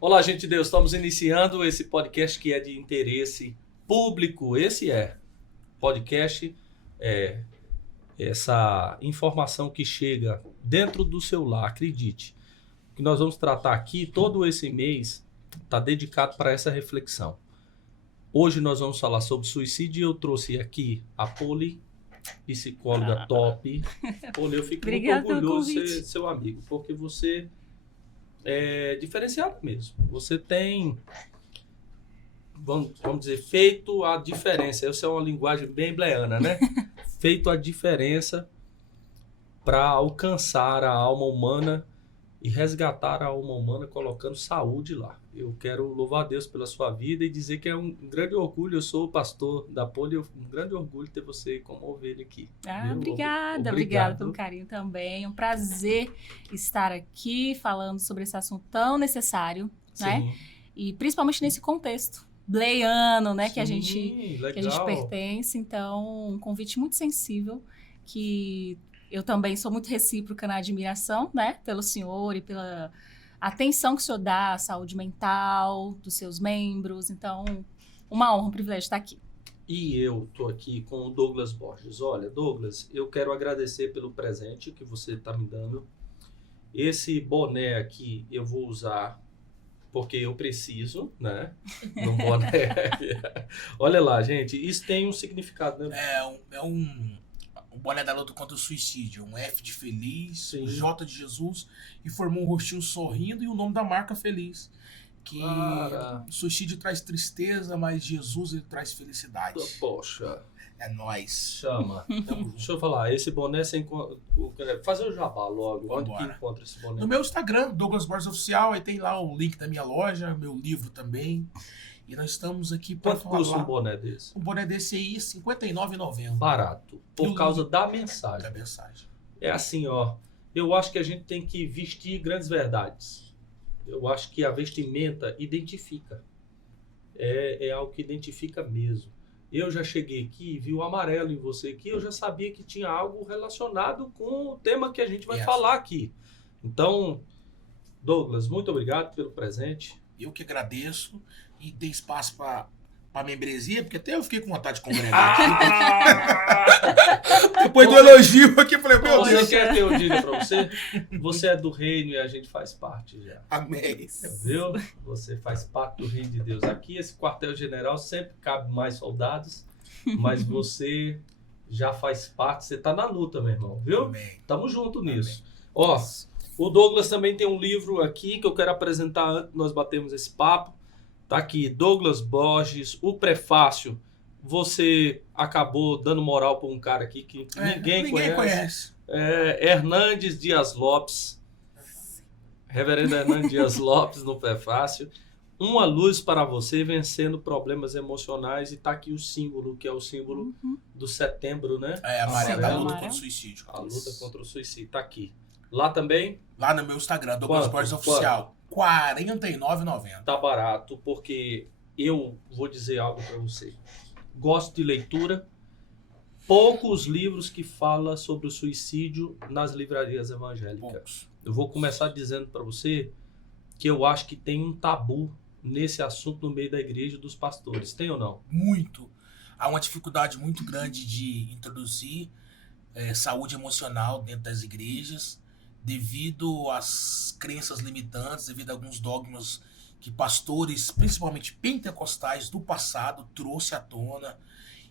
Olá, gente de Deus, estamos iniciando esse podcast que é de interesse público. Esse podcast, essa informação que chega dentro do seu lar, acredite. O que nós vamos tratar aqui, todo esse mês, está dedicado para essa reflexão. Hoje nós vamos falar sobre suicídio e eu trouxe aqui a Poli, psicóloga top. Poli, eu fico muito orgulhoso de ser seu amigo, porque você é diferenciado mesmo. Você tem, vamos dizer, feito a diferença. Essa é uma linguagem bem bleana, né? Feito a diferença para alcançar a alma humana e resgatar a alma humana colocando saúde lá. Eu quero louvar a Deus pela sua vida e dizer que é um grande orgulho. Eu sou o pastor da Poli, um grande orgulho ter você como ovelha aqui. Obrigada pelo carinho também. Um prazer estar aqui falando sobre esse assunto tão necessário, né? E principalmente nesse contexto bleiano, né? Sim, que a gente pertence. Então, um convite muito sensível que eu também sou muito recíproca na admiração, né? Pelo senhor e pela atenção que o senhor dá à saúde mental dos seus membros. Então, uma honra, um privilégio estar aqui. E eu estou aqui com o Douglas Borges. Olha, Douglas, eu quero agradecer pelo presente que você está me dando. Esse boné aqui eu vou usar porque eu preciso, né? Um boné. Olha lá, gente, isso tem um significado, né? É um boné da luta contra o suicídio, um F de feliz, um J de Jesus, e formou um rostinho sorrindo e o nome da marca feliz. Que o suicídio traz tristeza, mas Jesus ele traz felicidade. Poxa. É nóis. Chama. Deixa eu falar, esse boné você encontra. Fazer o jabá logo. Onde que encontra esse boné? No meu Instagram, Douglas Borges Oficial, aí tem lá o link da minha loja, meu livro também. E nós estamos aqui para falar. Quanto custa um boné desse? Um boné desse aí, R$ 59,90. Barato. Por causa da mensagem. Da mensagem. É assim, ó. Eu acho que a gente tem que vestir grandes verdades. Eu acho que a vestimenta identifica. É algo que identifica mesmo. Eu já cheguei aqui e vi o amarelo em você aqui. Eu já sabia que tinha algo relacionado com o tema que a gente vai falar aqui. Então, Douglas, muito obrigado pelo presente. Eu que agradeço e dei espaço para membresia, porque até eu fiquei com vontade de congregar aqui. Depois do elogio aqui, eu falei, meu Deus. Você quer que eu diga para você? Você é do reino e a gente faz parte já. Amém. Viu? Você faz parte do reino de Deus. Aqui, esse quartel-general sempre cabe mais soldados, mas você já faz parte, você tá na luta, meu irmão, viu? Amém. Tamo junto nisso. Ó, o Douglas também tem um livro aqui que eu quero apresentar antes de nós batermos esse papo. Tá aqui, Douglas Borges, o prefácio. Você acabou dando moral para um cara aqui que ninguém conhece. Hernandes Dias Lopes. Reverendo Hernandes Dias Lopes no prefácio. Uma luz para você vencendo problemas emocionais. E tá aqui o símbolo, que é o símbolo do setembro, né? Amarelo, da luta contra o suicídio. A luta contra o suicídio. Tá aqui. Lá também? Lá no meu Instagram, Douglas Borges Oficial. R$ 49,90. Tá barato, porque eu vou dizer algo para você. Gosto de leitura. Poucos livros que falam sobre o suicídio nas livrarias evangélicas. Poucos. Eu vou começar dizendo para você que eu acho que tem um tabu nesse assunto no meio da igreja e dos pastores. Tem ou não? Muito. Há uma dificuldade muito grande de introduzir saúde emocional dentro das igrejas, devido às crenças limitantes, devido a alguns dogmas que pastores, principalmente pentecostais do passado, trouxe à tona.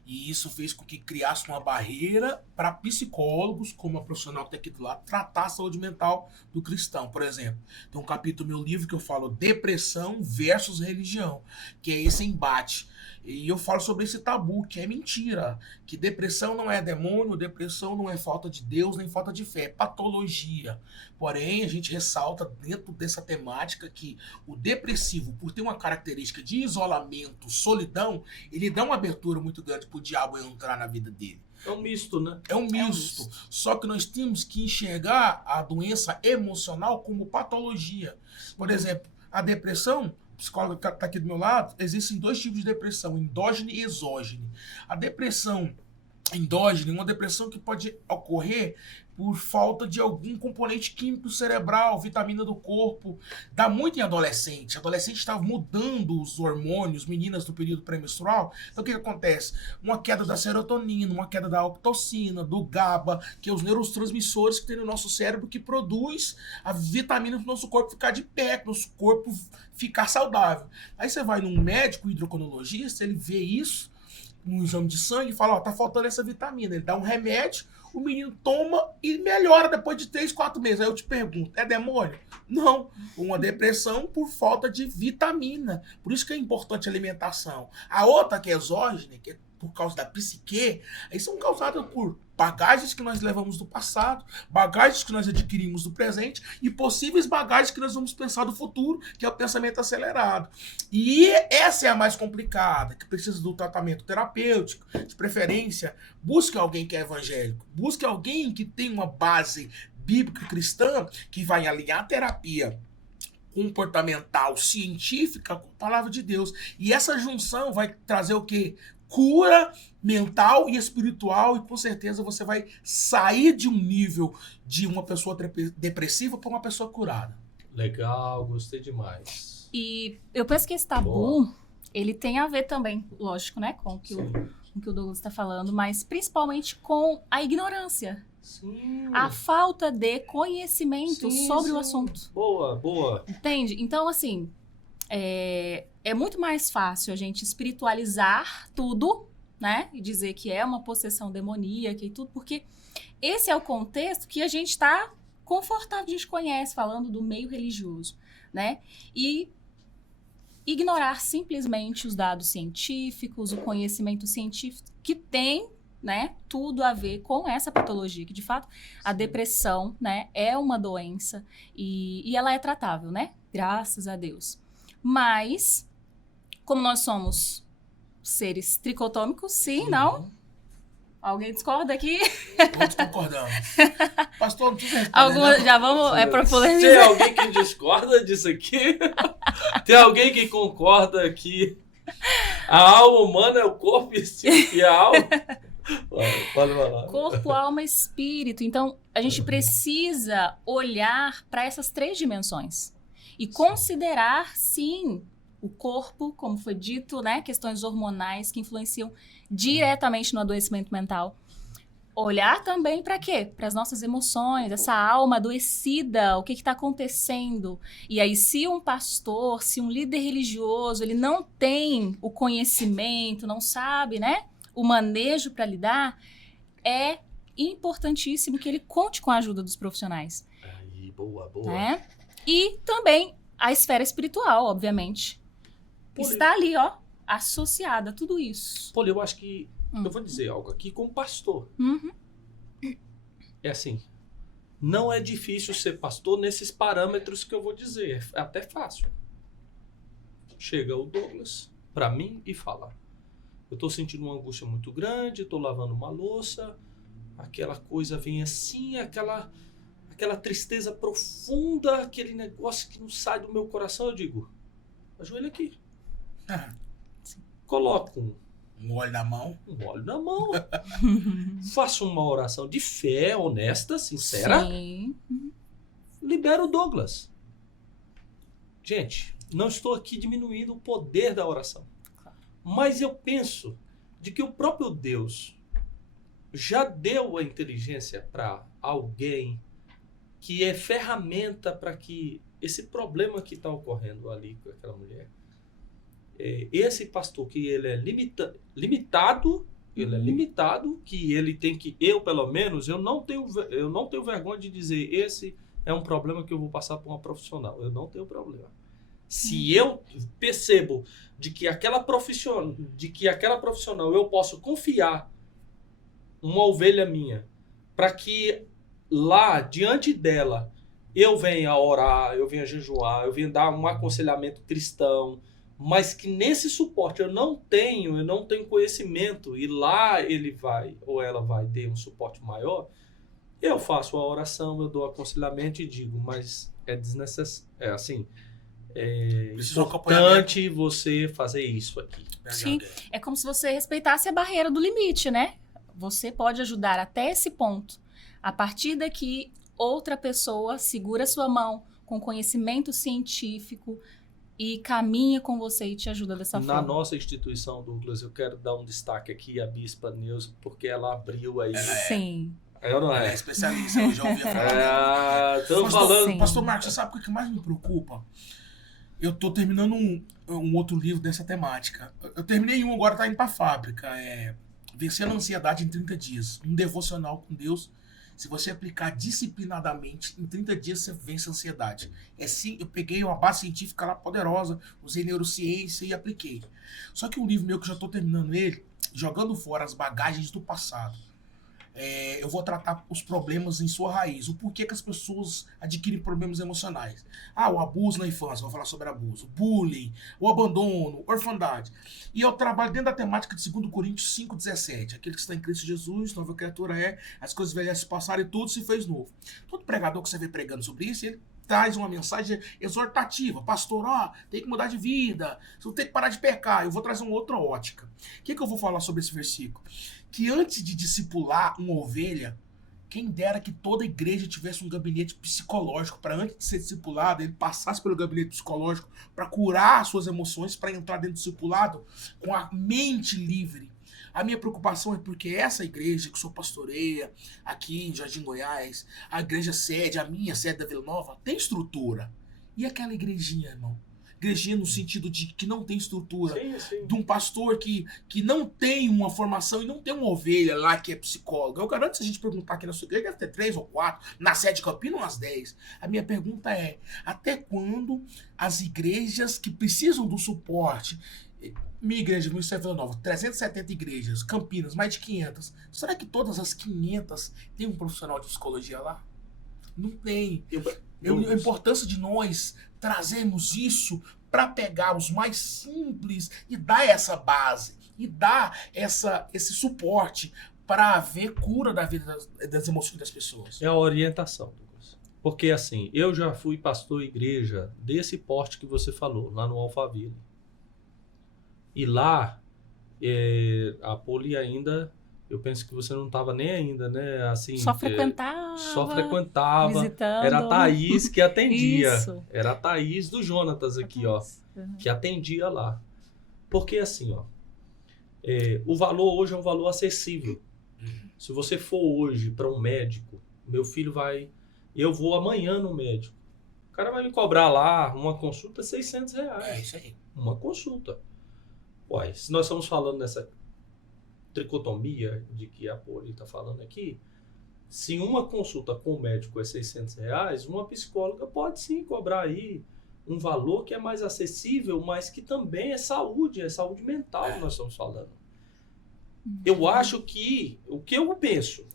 E isso fez com que criasse uma barreira para psicólogos, como a profissional que está aqui do lado, tratar a saúde mental do cristão. Por exemplo, tem um capítulo no meu livro que eu falo depressão versus religião, que é esse embate. E eu falo sobre esse tabu, que é mentira. Que depressão não é demônio, depressão não é falta de Deus, nem falta de fé, é patologia. Porém, a gente ressalta dentro dessa temática que o depressivo, por ter uma característica de isolamento, solidão, ele dá uma abertura muito grande para pro diabo entrar na vida dele. É um misto, né? É um misto. Só que nós temos que enxergar a doença emocional como patologia. Por exemplo, a depressão, o psicólogo que está aqui do meu lado, existem 2 tipos de depressão, endógena e exógena. A depressão endógena é uma depressão que pode ocorrer por falta de algum componente químico cerebral, vitamina do corpo. Dá muito em adolescente. Adolescente está mudando os hormônios, meninas no período pré-menstrual. Então o que acontece? Uma queda da serotonina, uma queda da ocitocina, do GABA, que é os neurotransmissores que tem no nosso cérebro que produz a vitamina para o nosso corpo ficar de pé, para o nosso corpo ficar saudável. Aí você vai num médico endocrinologista, ele vê isso, um exame de sangue e fala, ó, tá faltando essa vitamina. Ele dá um remédio, o menino toma e melhora depois de 3, 4 meses. Aí eu te pergunto, é demônio? Não. Uma depressão por falta de vitamina. Por isso que é importante a alimentação. A outra, que é exógena, que é por causa da psique, aí são causadas por bagagens que nós levamos do passado, bagagens que nós adquirimos do presente e possíveis bagagens que nós vamos pensar do futuro, que é o pensamento acelerado. E essa é a mais complicada, que precisa do tratamento terapêutico, de preferência. Busque alguém que é evangélico, busque alguém que tem uma base bíblica cristã, que vai alinhar a terapia comportamental, científica com a palavra de Deus. E essa junção vai trazer o quê? Cura mental e espiritual, e com certeza você vai sair de um nível de uma pessoa depressiva para uma pessoa curada. Legal, gostei demais. E eu penso que esse tabu, ele tem a ver também, lógico, né, com o que o Douglas está falando, mas principalmente com a ignorância. Sim. A falta de conhecimento sobre o assunto. Boa. Entende? Então, assim, é muito mais fácil a gente espiritualizar tudo, né? E dizer que é uma possessão demoníaca e tudo, porque esse é o contexto que a gente está confortável, a gente conhece, falando do meio religioso, né? E ignorar simplesmente os dados científicos, o conhecimento científico que tem, né, tudo a ver com essa patologia, que de fato a depressão, né, é uma doença e ela é tratável, né? Graças a Deus. Mas, como nós somos seres tricotômicos, sim, não? Alguém discorda aqui? Todos concordamos. Pastor, não precisa responder. Já vamos para polemizar. Tem alguém que discorda disso aqui? Tem alguém que concorda que a alma humana é o corpo e a alma? Pode falar. Corpo, alma e espírito. Então, a gente precisa olhar para essas 3 dimensões e considerar, sim, o corpo, como foi dito, né, questões hormonais que influenciam diretamente no adoecimento mental. Olhar também para quê? Para as nossas emoções, essa alma adoecida, o que está acontecendo. E aí, se um pastor, se um líder religioso, ele não tem o conhecimento, não sabe, né, o manejo para lidar, é importantíssimo que ele conte com a ajuda dos profissionais. Aí, boa. Né? E também a esfera espiritual, obviamente. Está ali, ó, associada a tudo isso. Pô, eu acho que eu vou dizer algo aqui como pastor. Uhum. É assim, não é difícil ser pastor nesses parâmetros que eu vou dizer. É até fácil. Chega o Douglas pra mim e fala: eu tô sentindo uma angústia muito grande, tô lavando uma louça, aquela coisa vem assim, aquela tristeza profunda, aquele negócio que não sai do meu coração. Eu digo: ajoelha aqui. Coloco um óleo na mão. Faço uma oração de fé, honesta, sincera. Sim. Libero o Douglas. Gente, não estou aqui diminuindo o poder da oração. Mas eu penso de que o próprio Deus já deu a inteligência para alguém que é ferramenta para que esse problema que está ocorrendo ali com aquela mulher, esse pastor que ele é limitado, que ele tem que, eu pelo menos, eu não tenho vergonha de dizer, esse é um problema que eu vou passar para uma profissional. Eu não tenho problema. Se eu percebo de que aquela profissional eu posso confiar uma ovelha minha, para que lá, diante dela, eu venha orar, eu venha jejuar, eu venha dar um aconselhamento cristão, mas que nesse suporte eu não tenho conhecimento, e lá ele vai, ou ela vai ter um suporte maior, eu faço a oração, eu dou aconselhamento e digo, mas é desnecessário, é importante você fazer isso aqui. Sim, é como se você respeitasse a barreira do limite, né? Você pode ajudar até esse ponto. A partir daqui, outra pessoa segura sua mão com conhecimento científico e caminha com você e te ajuda dessa forma. Na nossa instituição, Douglas, eu quero dar um destaque aqui à Bispa Neuza, porque ela abriu aí. Sim. Ela é especialista, eu já ouvi falar. Pastor Marcos, você sabe o que mais me preocupa? Eu tô terminando um outro livro dessa temática. Eu terminei um, agora tá indo pra fábrica. Vencendo a Ansiedade em 30 dias. Um devocional com Deus. Se você aplicar disciplinadamente, em 30 dias você vence a ansiedade. Eu peguei uma base científica lá poderosa, usei neurociência e apliquei. Só que um livro meu que eu já estou terminando ele, jogando fora as bagagens do passado. Eu vou tratar os problemas em sua raiz. O porquê que as pessoas adquirem problemas emocionais. O abuso na infância, vou falar sobre abuso. Bullying, o abandono, orfandade. E eu trabalho dentro da temática de 2 Coríntios 5,17. Aquele que está em Cristo Jesus, nova criatura as coisas velhas se passaram e tudo se fez novo. Todo pregador que você vê pregando sobre isso, ele traz uma mensagem exortativa. Pastor, tem que mudar de vida, você tem que parar de pecar. Eu vou trazer uma outra ótica. O que eu vou falar sobre esse versículo? Que antes de discipular uma ovelha, quem dera que toda igreja tivesse um gabinete psicológico para, antes de ser discipulado, ele passasse pelo gabinete psicológico para curar as suas emoções, para entrar dentro do discipulado com a mente livre. A minha preocupação é porque essa igreja que o senhor pastoreia aqui em Jardim Goiás, a igreja sede, a minha sede da Vila Nova, tem estrutura. E aquela igrejinha, irmão? Igrejinha no sentido de que não tem estrutura. Sim. De um pastor que não tem uma formação e não tem uma ovelha lá que é psicóloga. Eu garanto, se a gente perguntar aqui na sua igreja, deve ter 3 ou 4. Na sede de Campinas, umas 10. A minha pergunta é, até quando as igrejas que precisam do suporte... Minha igreja, no Vila Nova, 370 igrejas, Campinas, mais de 500. Será que todas as 500 têm um profissional de psicologia lá? Não tem. A importância de nós trazermos isso para pegar os mais simples e dar essa base, e dar esse suporte para haver cura da vida das emoções das pessoas. É a orientação, Douglas. Porque assim, eu já fui pastor igreja desse porte que você falou, lá no Alphaville. E lá, a Poli ainda, eu penso que você não estava nem ainda, né? Assim, só frequentava. Visitando. Era a Thaís que atendia. Isso. Era a Thaís do Jonatas aqui, que atendia lá. Porque assim, o valor hoje é um valor acessível. Se você for hoje para um médico, meu filho eu vou amanhã no médico. O cara vai me cobrar lá uma consulta R$600. É isso aí. Uma consulta. Uai, se nós estamos falando dessa tricotomia de que a Poli está falando aqui, se uma consulta com o médico é R$600, uma psicóloga pode sim cobrar aí um valor que é mais acessível, mas que também é saúde mental que nós estamos falando. Eu acho que, o que eu penso,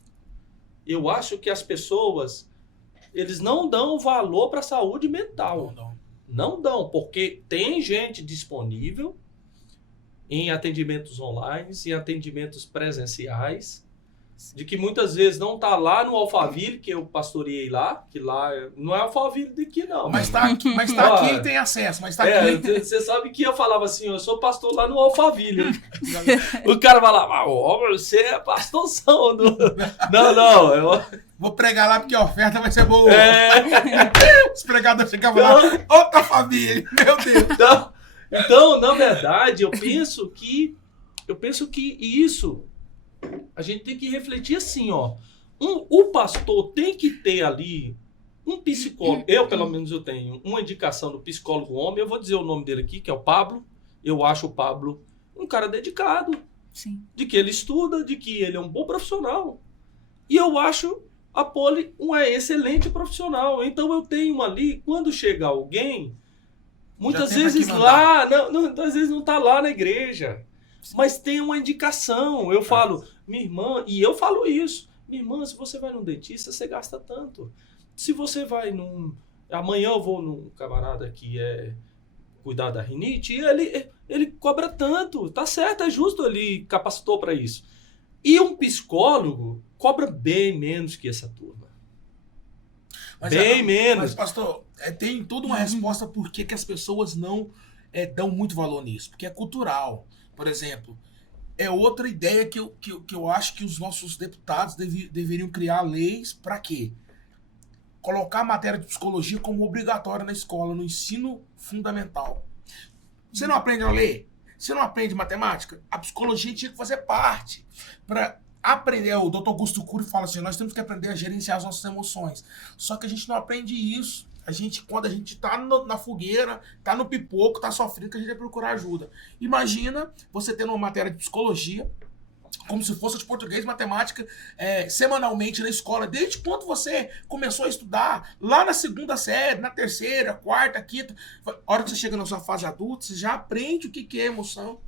eu acho que as pessoas, eles não dão valor para a saúde mental. Não dão, porque tem gente disponível em atendimentos online, em atendimentos presenciais, de que muitas vezes não está lá no Alphaville, que eu pastoreei lá, que lá não é Alphaville daqui não. Mas está aqui e tem acesso, mas está aqui. Você sabe que eu falava assim, eu sou pastor lá no Alphaville. O cara falava, você é pastorzão. Não. Vou pregar lá porque a oferta vai ser boa. Os pregadores chegavam lá, outra família, meu Deus. Então, na verdade, eu penso que isso, a gente tem que refletir assim, o pastor tem que ter ali um psicólogo. Eu, pelo menos, eu tenho uma indicação do psicólogo homem, eu vou dizer o nome dele aqui, que é o Pablo. Eu acho o Pablo um cara dedicado. Sim. De que ele estuda, de que ele é um bom profissional. E eu acho a Poli uma excelente profissional. Então, eu tenho ali, quando chega alguém... Muitas vezes lá, às vezes não está lá na igreja, mas tem uma indicação. Eu falo, minha irmã, e eu falo isso, minha irmã, se você vai num dentista, você gasta tanto. Se você vai amanhã eu vou num camarada que cuidar da rinite, e ele cobra tanto, tá certo, é justo, ele capacitou para isso. E um psicólogo cobra bem menos que essa turma. Bem menos. Mas, pastor, tem toda uma resposta por que as pessoas não dão muito valor nisso. Porque é cultural. Por exemplo, é outra ideia que eu acho que os nossos deputados deveriam criar leis para quê? Colocar a matéria de psicologia como obrigatória na escola, no ensino fundamental. Você não aprende a ler? Você não aprende matemática? A psicologia tinha que fazer parte. Para aprender, o Dr. Augusto Cury fala assim, nós temos que aprender a gerenciar as nossas emoções. Só que a gente não aprende isso. Quando a gente tá na fogueira, tá no pipoco, tá sofrendo, que a gente vai procurar ajuda. Imagina você tendo uma matéria de psicologia, como se fosse de português, matemática, semanalmente na escola. Desde quando você começou a estudar, lá na segunda série, na terceira, quarta, quinta, a hora que você chega na sua fase adulta, você já aprende o que é emoção.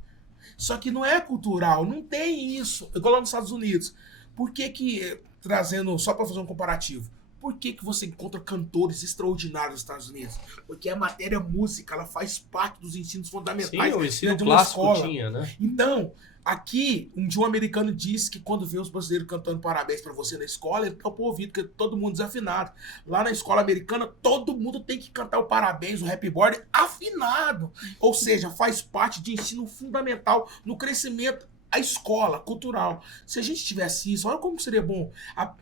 Só que não é cultural, não tem isso. Igual lá nos Estados Unidos. Por que trazendo, só para fazer um comparativo, por que você encontra cantores extraordinários nos Estados Unidos? Porque a matéria música, ela faz parte dos ensinos fundamentais. Sim, o ensino de uma clássico escola. tinha, né? Então, aqui, um dia um americano disse que quando vê os brasileiros cantando parabéns pra você na escola, ele tapou o ouvido, porque todo mundo desafinado. Lá na escola americana, todo mundo tem que cantar o parabéns, o happy birthday afinado. Ou seja, faz parte de ensino fundamental no crescimento. A escola cultural. Se a gente tivesse isso, olha como seria bom.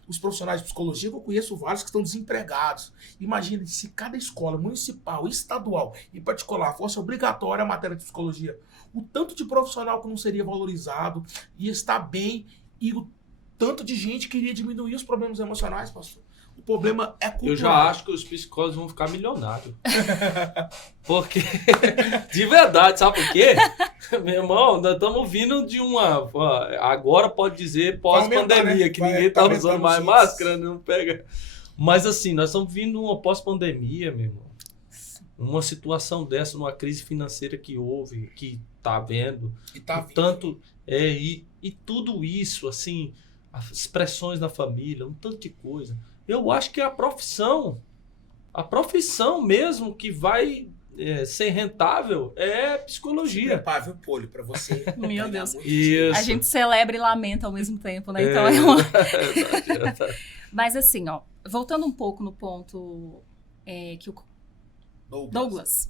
Os profissionais de psicologia, que eu conheço vários que estão desempregados. Imagina se cada escola municipal, estadual e particular fosse obrigatória a matéria de psicologia. O tanto de profissional que não seria valorizado, ia estar bem, e o tanto de gente que iria diminuir os problemas emocionais, pastor. O problema é cultural. Eu já acho que os psicólogos vão ficar milionários. Porque, de verdade, sabe por quê? Meu irmão, nós estamos vindo de uma... Agora pode dizer pós-pandemia, né? Que ninguém está usando mais máscara, não pega... Mas assim, nós estamos vindo de uma pós-pandemia, meu irmão. Uma situação dessa, numa crise financeira que houve, que está havendo. E tá vindo. Tanto, e tudo isso, assim, as pressões na família, um tanto de coisa. Eu acho que a profissão mesmo que vai ser rentável é psicologia. Prepável polho para você. Meu Deus. Isso. A gente celebra e lamenta ao mesmo tempo, né? Então Mas assim, ó, voltando um pouco no ponto que o Douglas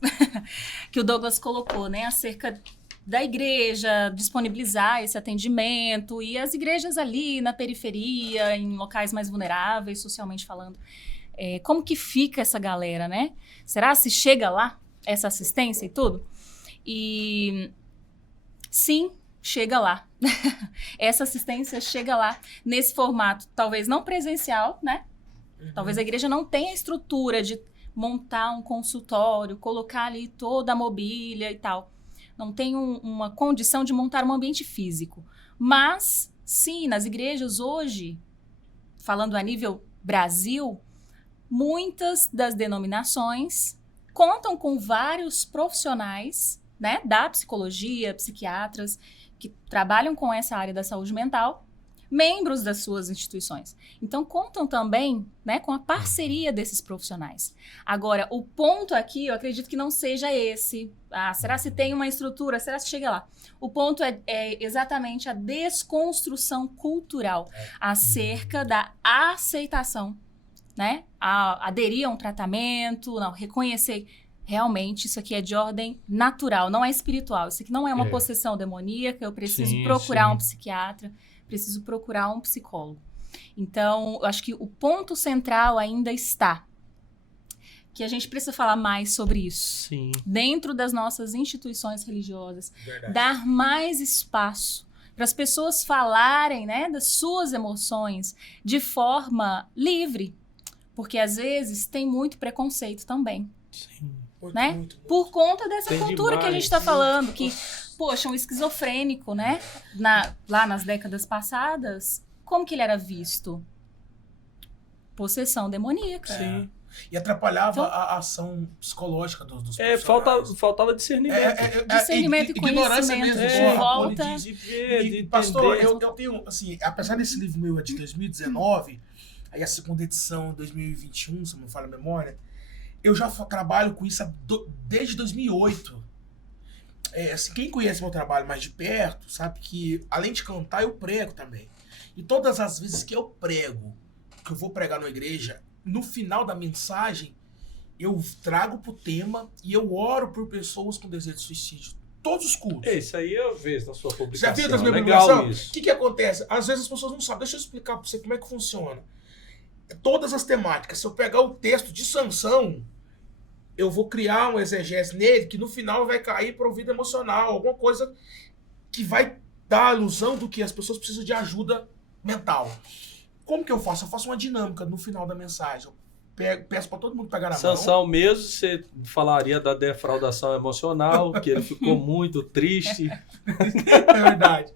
que o Douglas colocou, né, acerca da igreja disponibilizar esse atendimento e as igrejas ali na periferia, em locais mais vulneráveis, socialmente falando. Como que fica essa galera, né? Será se chega lá essa assistência e tudo? E sim, chega lá. Essa assistência chega lá nesse formato, talvez não presencial, né? Talvez a igreja não tenha a estrutura de montar um consultório, colocar ali toda a mobília e tal. Não tem uma condição de montar um ambiente físico. Mas, sim, nas igrejas hoje, falando a nível Brasil, muitas das denominações contam com vários profissionais, né, da psicologia, psiquiatras, que trabalham com essa área da saúde mental, membros das suas instituições. Então, contam também, né, com a parceria desses profissionais. Agora, o ponto aqui, eu acredito que não seja esse. Será se tem uma estrutura? Será se chega lá? O ponto é exatamente a desconstrução cultural acerca da aceitação, né? Aderir a um tratamento, não, reconhecer realmente isso aqui é de ordem natural, não é espiritual. Isso aqui não é uma possessão demoníaca, eu preciso procurar um psiquiatra, preciso procurar um psicólogo. Então, eu acho que o ponto central ainda está que a gente precisa falar mais sobre isso. Sim. Dentro das nossas instituições religiosas. Verdade. Dar mais espaço para as pessoas falarem, né, das suas emoções de forma livre. Porque, às vezes, tem muito preconceito também. Sim. Né? Muito. Por conta dessa Tem cultura demais, que a gente está né? falando, que, poxa, um esquizofrênico, né? Lá nas décadas passadas, como que ele era visto? Possessão demoníaca. Sim. E atrapalhava Então, a ação psicológica dos profissionais. Faltava discernimento. Discernimento e ignorância conhecimento mesmo. de Ó, volta. De pastor, entender. eu tenho, assim, apesar desse livro meu é de 2019, aí a segunda edição 2021, se não me falha a memória, eu já trabalho com isso desde 2008. Assim, quem conhece meu trabalho mais de perto sabe que, além de cantar, eu prego também. E todas as vezes que eu prego, que eu vou pregar numa igreja, no final da mensagem, eu trago pro tema e eu oro por pessoas com desejo de suicídio. Todos os cultos. Isso aí eu vejo na sua publicação. Já viu das minhas Legal publicações? isso. O que acontece? Às vezes as pessoas não sabem. Deixa eu explicar pra você como é que funciona. Todas as temáticas, se eu pegar o texto de Sansão, eu vou criar um exegese nele que no final vai cair para o ouvido emocional, alguma coisa que vai dar a ilusão do que as pessoas precisam de ajuda mental. Como que eu faço? Eu faço uma dinâmica no final da mensagem. Eu peço para todo mundo pegar na mão. Sansão mesmo, você falaria da defraudação emocional, que ele ficou muito triste. É verdade.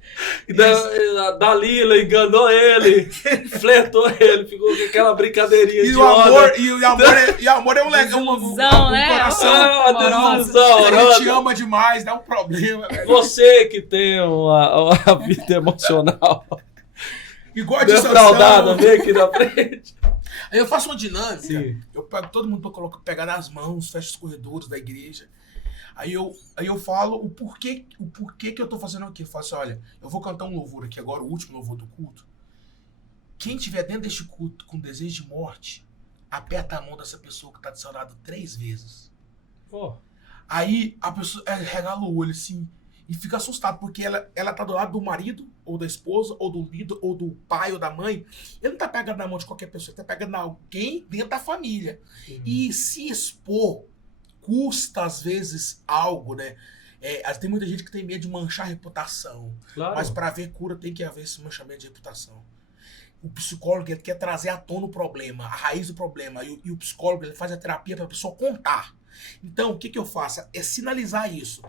E Dalila enganou ele, flertou ele, ficou com aquela brincadeirinha E de o amor é um legal, um coração. Uma desilusão, A gente ama demais, dá um problema. Velho. Você que tem uma vida emocional igual de defraudada, vem aqui na frente. Aí eu faço uma dinâmica, Sim. Eu pego todo mundo para pegar nas mãos, fecho os corredores da igreja. Aí eu falo o porquê que eu tô fazendo aqui. Eu falo assim, olha, eu vou cantar um louvor aqui agora, o último louvor do culto. Quem tiver dentro deste culto com desejo de morte, aperta a mão dessa pessoa que tá do seu lado 3 vezes. Oh. Aí a pessoa regala o olho assim e fica assustado, porque ela tá do lado do marido, ou da esposa, ou do líder, ou do pai, ou da mãe. Ele não tá pegando na mão de qualquer pessoa, ele tá pegando na alguém dentro da família. E se expor custa, às vezes, algo, né? Tem muita gente que tem medo de manchar a reputação. Claro. Mas para haver cura tem que haver esse manchamento de reputação. O psicólogo ele quer trazer à tona o problema, a raiz do problema. E o psicólogo ele faz a terapia para a pessoa contar. Então, o que eu faço? É sinalizar isso.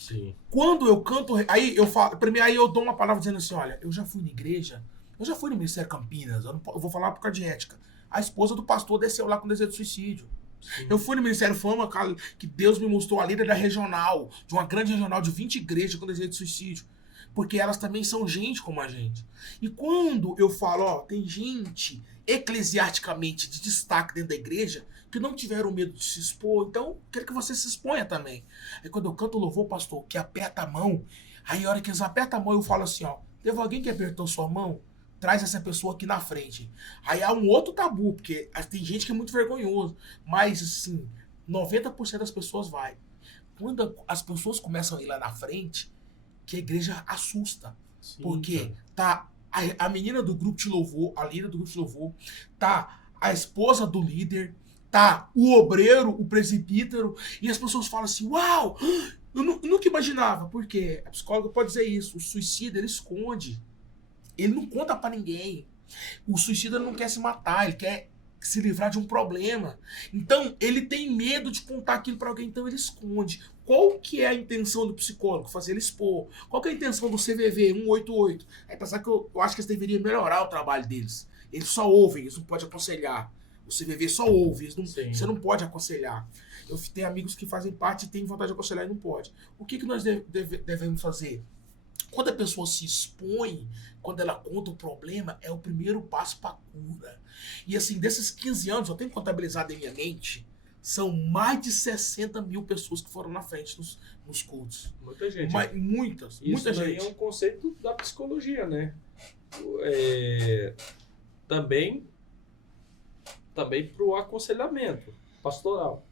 Sim. Quando eu canto, aí eu falo, primeiro aí eu dou uma palavra dizendo assim, olha, eu já fui na igreja, eu já fui no Ministério Campinas, eu vou falar por causa de ética. A esposa do pastor desceu lá com desejo de suicídio. Sim. Eu fui no Ministério Fama, que Deus me mostrou a líder da regional, de uma grande regional de 20 igrejas com desejo de suicídio. Porque elas também são gente como a gente. E quando eu falo, ó, tem gente eclesiasticamente de destaque dentro da igreja que não tiveram medo de se expor, então quero que você se exponha também. Aí quando eu canto o louvor, pastor, que aperta a mão, aí a hora que eles apertam a mão, eu falo assim, ó, teve alguém que apertou sua mão? Traz essa pessoa aqui na frente. Aí há um outro tabu, porque tem gente que é muito vergonhoso, mas assim, 90% das pessoas vai. Quando as pessoas começam a ir lá na frente, que a igreja assusta. Sim, porque tá a menina do grupo de louvor, a líder do grupo de louvor, tá a esposa do líder, tá o obreiro, o presbítero, e as pessoas falam assim, uau, eu nunca imaginava. Porque a psicóloga pode dizer isso, o suicida, ele esconde. Ele não conta pra ninguém. O suicida não quer se matar, ele quer se livrar de um problema. Então, ele tem medo de contar aquilo pra alguém, então ele esconde. Qual que é a intenção do psicólogo? Fazer ele expor. Qual que é a intenção do CVV 188? É pensar que eu acho que eles deveriam melhorar o trabalho deles. Eles só ouvem, eles não podem aconselhar. O CVV só ouve, você não pode aconselhar. Eu tenho amigos que fazem parte e têm vontade de aconselhar e não pode. O que nós devemos fazer? Quando a pessoa se expõe, quando ela conta o problema, é o primeiro passo para a cura. E assim, desses 15 anos, eu tenho contabilizado em minha mente, são mais de 60 mil pessoas que foram na frente nos cultos. Muita gente. Muita gente. Isso daí é um conceito da psicologia, né? Também para o aconselhamento pastoral.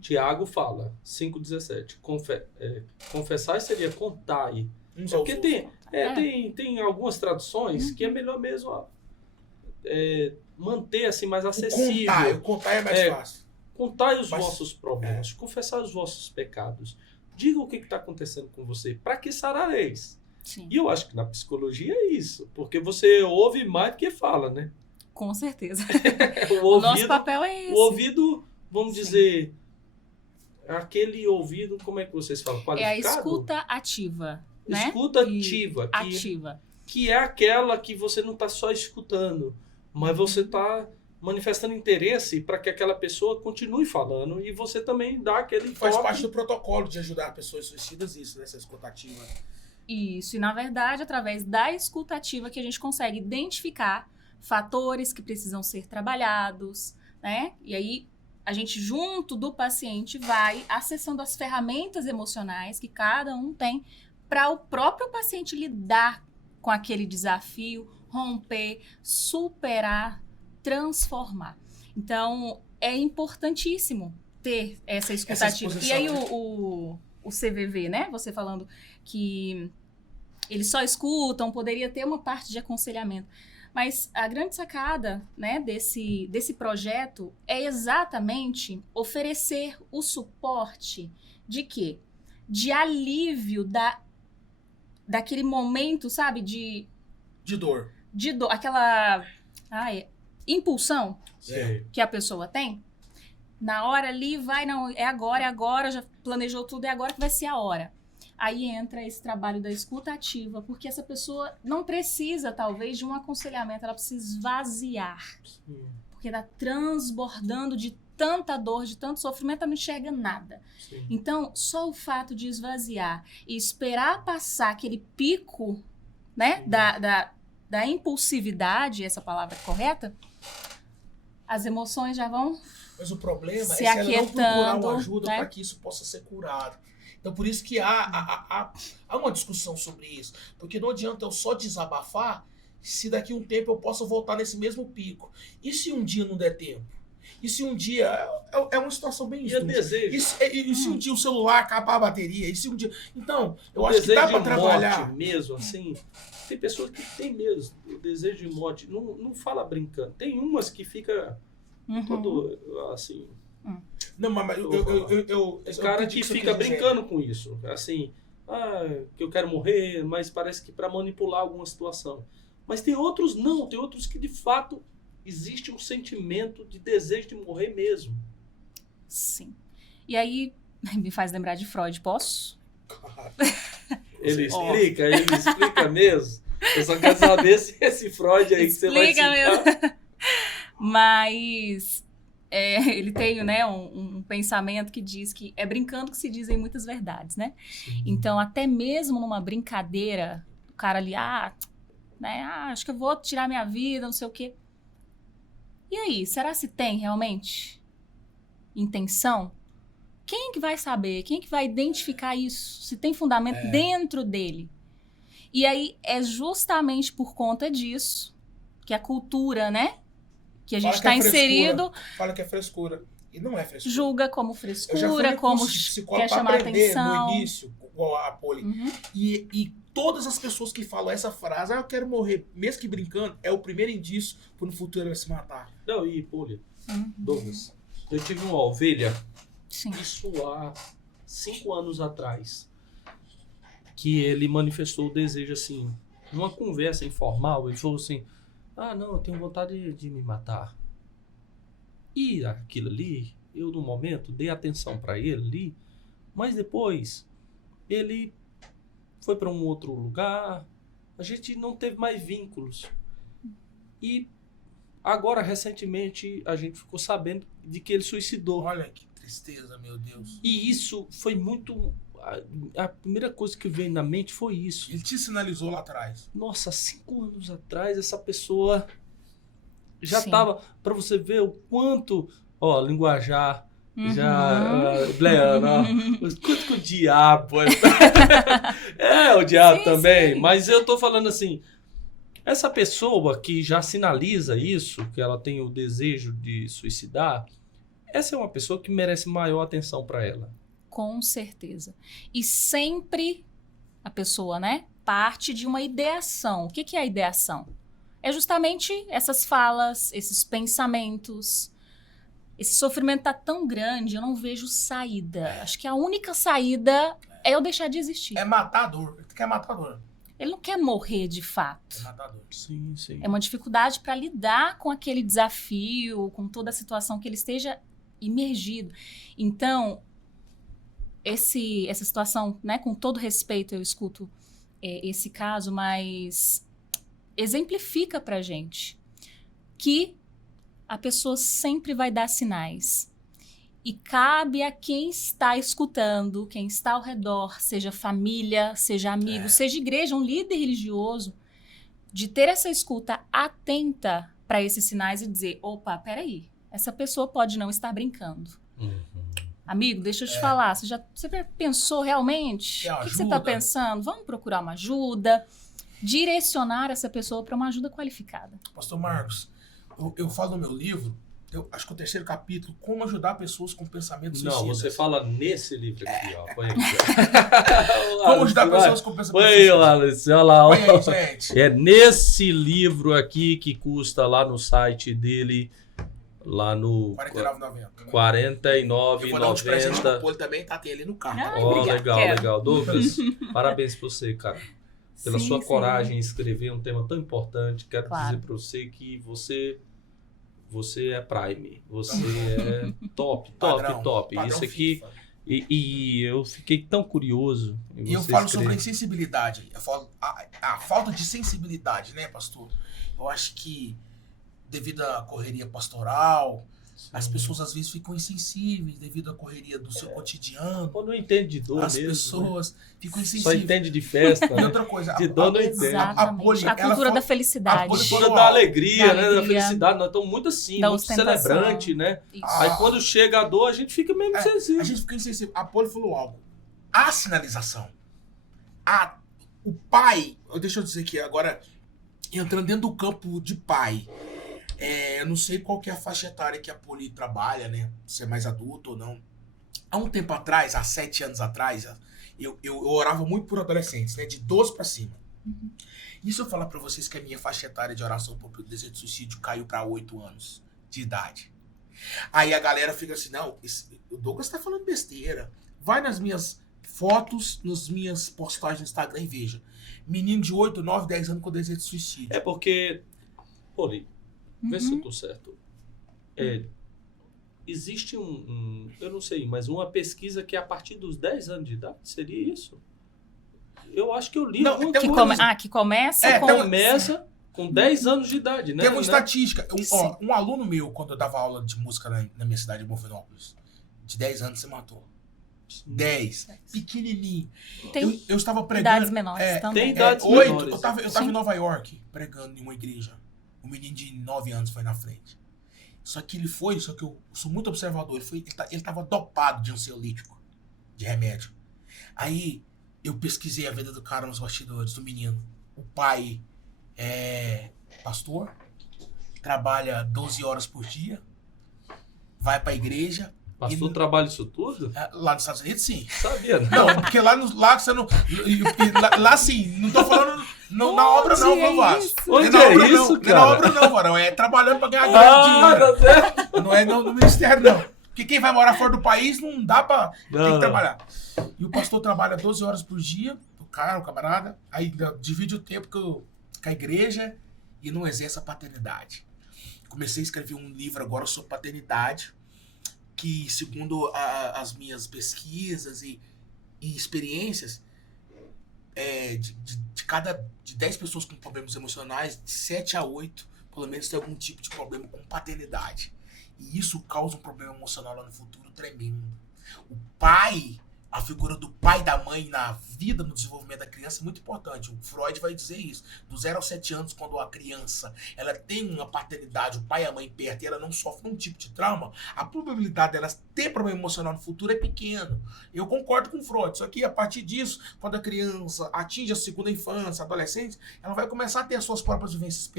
Tiago fala, 5,17, confessar seria contar. Porque tem algumas traduções que é melhor mesmo manter assim mais acessível. O contar é mais fácil. Contai os vossos problemas, confessar os vossos pecados. Diga o que está acontecendo com você, para que sarareis. Sim. E eu acho que na psicologia é isso, porque você ouve mais do que fala, né? Com certeza. O nosso papel é esse. O ouvido, vamos dizer, aquele ouvido, como é que vocês falam? Qualificado? É a escuta ativa, né? Escuta ativa. Que é aquela que você não está só escutando, mas você está manifestando interesse para que aquela pessoa continue falando e você também dá aquele Faz toque. parte do protocolo de ajudar pessoas suicidas isso, né? Essa escuta ativa. Isso, e na verdade, através da escuta ativa que a gente consegue identificar fatores que precisam ser trabalhados, né? E aí, a gente, junto do paciente, vai acessando as ferramentas emocionais que cada um tem para o próprio paciente lidar com aquele desafio, romper, superar, transformar. Então, é importantíssimo ter essa escutativa. E aí, o CVV, né? Você falando que eles só escutam, poderia ter uma parte de aconselhamento. Mas a grande sacada, né, desse projeto é exatamente oferecer o suporte de quê? De alívio daquele momento, sabe? De dor. De dor. Aquela impulsão que a pessoa tem. Na hora ali, não, é agora, já planejou tudo, é agora que vai ser a hora. Aí entra esse trabalho da escuta ativa, porque essa pessoa não precisa, talvez, de um aconselhamento, ela precisa esvaziar. Sim. Porque ela está transbordando de tanta dor, de tanto sofrimento, ela não enxerga nada. Sim. Então, só o fato de esvaziar e esperar passar aquele pico, né, da impulsividade, essa palavra correta, as emoções já vão Mas o problema se é se ela não procurar uma ajuda, né, para que isso possa ser curado. Então, por isso que há uma discussão sobre isso. Porque não adianta eu só desabafar se daqui a um tempo eu possa voltar nesse mesmo pico. E se um dia não der tempo? E se um dia... É uma situação bem injusta. E se um dia o celular acabar a bateria? E se um dia... Então, eu acho que dá para trabalhar. Morte mesmo, assim... Tem pessoas que têm mesmo o desejo de morte. Não fala brincando. Tem umas que fica todo assim... Não, mas o cara que fica brincando com isso, assim, que eu quero morrer, mas parece que para manipular alguma situação. Mas tem outros não, tem outros que de fato existe um sentimento de desejo de morrer mesmo. Sim. E aí me faz lembrar de Freud, posso? Ele explica mesmo. Eu só quero saber se esse Freud aí que você vai citar. Explica mesmo. Mas ele tem, né, um pensamento que diz que é brincando que se dizem muitas verdades, né? Sim. Então, até mesmo numa brincadeira, o cara ali, acho que eu vou tirar minha vida, não sei o quê. E aí, será se tem realmente intenção? Quem que vai saber? Quem que vai identificar isso? Se tem fundamento dentro dele? E aí, é justamente por conta disso que a cultura, né? Que a gente está inserido... Fala que é frescura. E não é frescura. Julga como frescura, como quer chamar atenção. No início, igual a Poli. E todas as pessoas que falam essa frase, eu quero morrer, mesmo que brincando, é o primeiro indício para no futuro ela se matar. Não, e Poli, Douglas, eu tive uma ovelha, Sim. Isso há 5 anos atrás, que ele manifestou o desejo assim, numa conversa informal, ele falou assim, não, eu tenho vontade de me matar. E aquilo ali, eu no momento dei atenção para ele ali, mas depois ele foi para um outro lugar, a gente não teve mais vínculos. E agora, recentemente, a gente ficou sabendo de que ele suicidou. Olha que tristeza, meu Deus. E isso foi muito... A primeira coisa que veio na mente foi isso. Ele te sinalizou lá atrás. Nossa, 5 anos atrás, essa pessoa já estava... Para você ver o quanto... linguajar... Bleana, quanto que o diabo... o diabo também. Sim. Mas eu tô falando assim... Essa pessoa que já sinaliza isso, que ela tem o desejo de suicidar... Essa é uma pessoa que merece maior atenção para ela. Com certeza. E sempre a pessoa, né, parte de uma ideação. O que é a ideação? É justamente essas falas, esses pensamentos. Esse sofrimento tá tão grande, eu não vejo saída. Acho que a única saída é eu deixar de existir. É matar a dor. Ele quer matar a dor. Ele não quer morrer de fato. É matar a dor. Sim, sim. É uma dificuldade para lidar com aquele desafio, com toda a situação que ele esteja imergido. Então, essa situação, né, com todo respeito, eu escuto esse caso, mas exemplifica pra gente que a pessoa sempre vai dar sinais. E cabe a quem está escutando, quem está ao redor, seja família, seja amigo, seja igreja, um líder religioso, de ter essa escuta atenta para esses sinais e dizer, opa, peraí, essa pessoa pode não estar brincando. Amigo, deixa eu te falar, você pensou realmente? O que você está pensando? Vamos procurar uma ajuda, direcionar essa pessoa para uma ajuda qualificada. Pastor Marcos, eu falo no meu livro, acho que o 3º capítulo, como ajudar pessoas com pensamentos suicidas. Não, você fala nesse livro aqui, ó. Põe aqui, ó. Como ajudar pessoas com pensamentos suicidas. Põe, Wallace, olha lá. Põe aí, gente. É nesse livro aqui que custa lá no site dele, lá no... R$49,90. R$49,90. Eu vou dar um de presente pro Poli também, tá? Tem ali no carro. Ó, legal. Douglas, parabéns pra você, cara. Pela sua coragem em escrever um tema tão importante. Quero dizer pra você que você é prime. Você é top. Isso aqui... E eu fiquei tão curioso. E eu falo sobre a insensibilidade. Eu falo a falta de sensibilidade, né, pastor? Eu acho que devido à correria pastoral, as pessoas às vezes ficam insensíveis devido à correria do seu cotidiano. Ou não entende de dor as mesmo. As pessoas ficam insensíveis. Só entende de festa. E outra coisa, de dor não entende. A cultura da felicidade. A cultura da alegria, né? Da felicidade. Nós estamos muito assim, muito celebrante, né? Aí quando chega a dor, a gente fica mesmo insensível. A gente fica insensível. A Poli falou algo. A sinalização. O pai, deixa eu dizer aqui agora, entrando dentro do campo de pai, eu não sei qual que é a faixa etária que a Poli trabalha, né? Se é mais adulto ou não. Há um tempo atrás, há 7 anos atrás, eu orava muito por adolescentes, né? De 12 pra cima. E se eu falar pra vocês que a minha faixa etária de oração por desejo de suicídio caiu pra 8 anos de idade. Aí a galera fica assim, não, o Douglas tá falando besteira. Vai nas minhas fotos, nas minhas postagens no Instagram e veja. Menino de 8, 9, 10 anos com desejo de suicídio. É porque, Poli, vê se eu tô certo. Existe eu não sei, mas uma pesquisa que é a partir dos 10 anos de idade, seria isso? Eu acho que eu li alguma coisa. Que começa com 10 anos de idade, né? Tem uma estatística. Um aluno meu, quando eu dava aula de música na minha cidade de Bonfinópolis, de 10 anos se matou. 10. Pequenininho. Eu estava pregando. Idades menores também. Tem idades menores. Eu tava em Nova York pregando em uma igreja. Um menino de 9 anos foi na frente. Só que eu sou muito observador. Ele tava dopado de ansiolítico, de remédio. Aí eu pesquisei a vida do cara nos bastidores, do menino. O pai é pastor, trabalha 12 horas por dia, vai pra igreja. Pastor trabalha isso tudo? Lá nos Estados Unidos, sim. Sabia, não? Não, porque lá você não... Lá sim, não tô falando na obra não, viu, Vasco? Onde é isso, cara? Não é na obra não, varão. É trabalhando pra ganhar dinheiro. Tá certo. Não é no ministério, não. Porque quem vai morar fora do país não dá pra... Tem que trabalhar. E o pastor trabalha 12 horas por dia, o camarada, aí divide o tempo com a igreja e não exerce a paternidade. Comecei a escrever um livro agora sobre paternidade, que segundo as minhas pesquisas e experiências, de 10 pessoas com problemas emocionais, de 7 a 8, pelo menos tem algum tipo de problema com paternidade. E isso causa um problema emocional lá no futuro tremendo. O pai, a figura do pai e da mãe na vida, no desenvolvimento da criança é muito importante. O Freud vai dizer isso. Do 0 aos 7 anos, quando a criança ela tem uma paternidade, o pai e a mãe perto, e ela não sofre nenhum tipo de trauma, a probabilidade dela ter problema emocional no futuro é pequeno. Eu concordo com o Freud. Só que a partir disso, quando a criança atinge a segunda infância, a adolescência, ela vai começar a ter as suas próprias vivências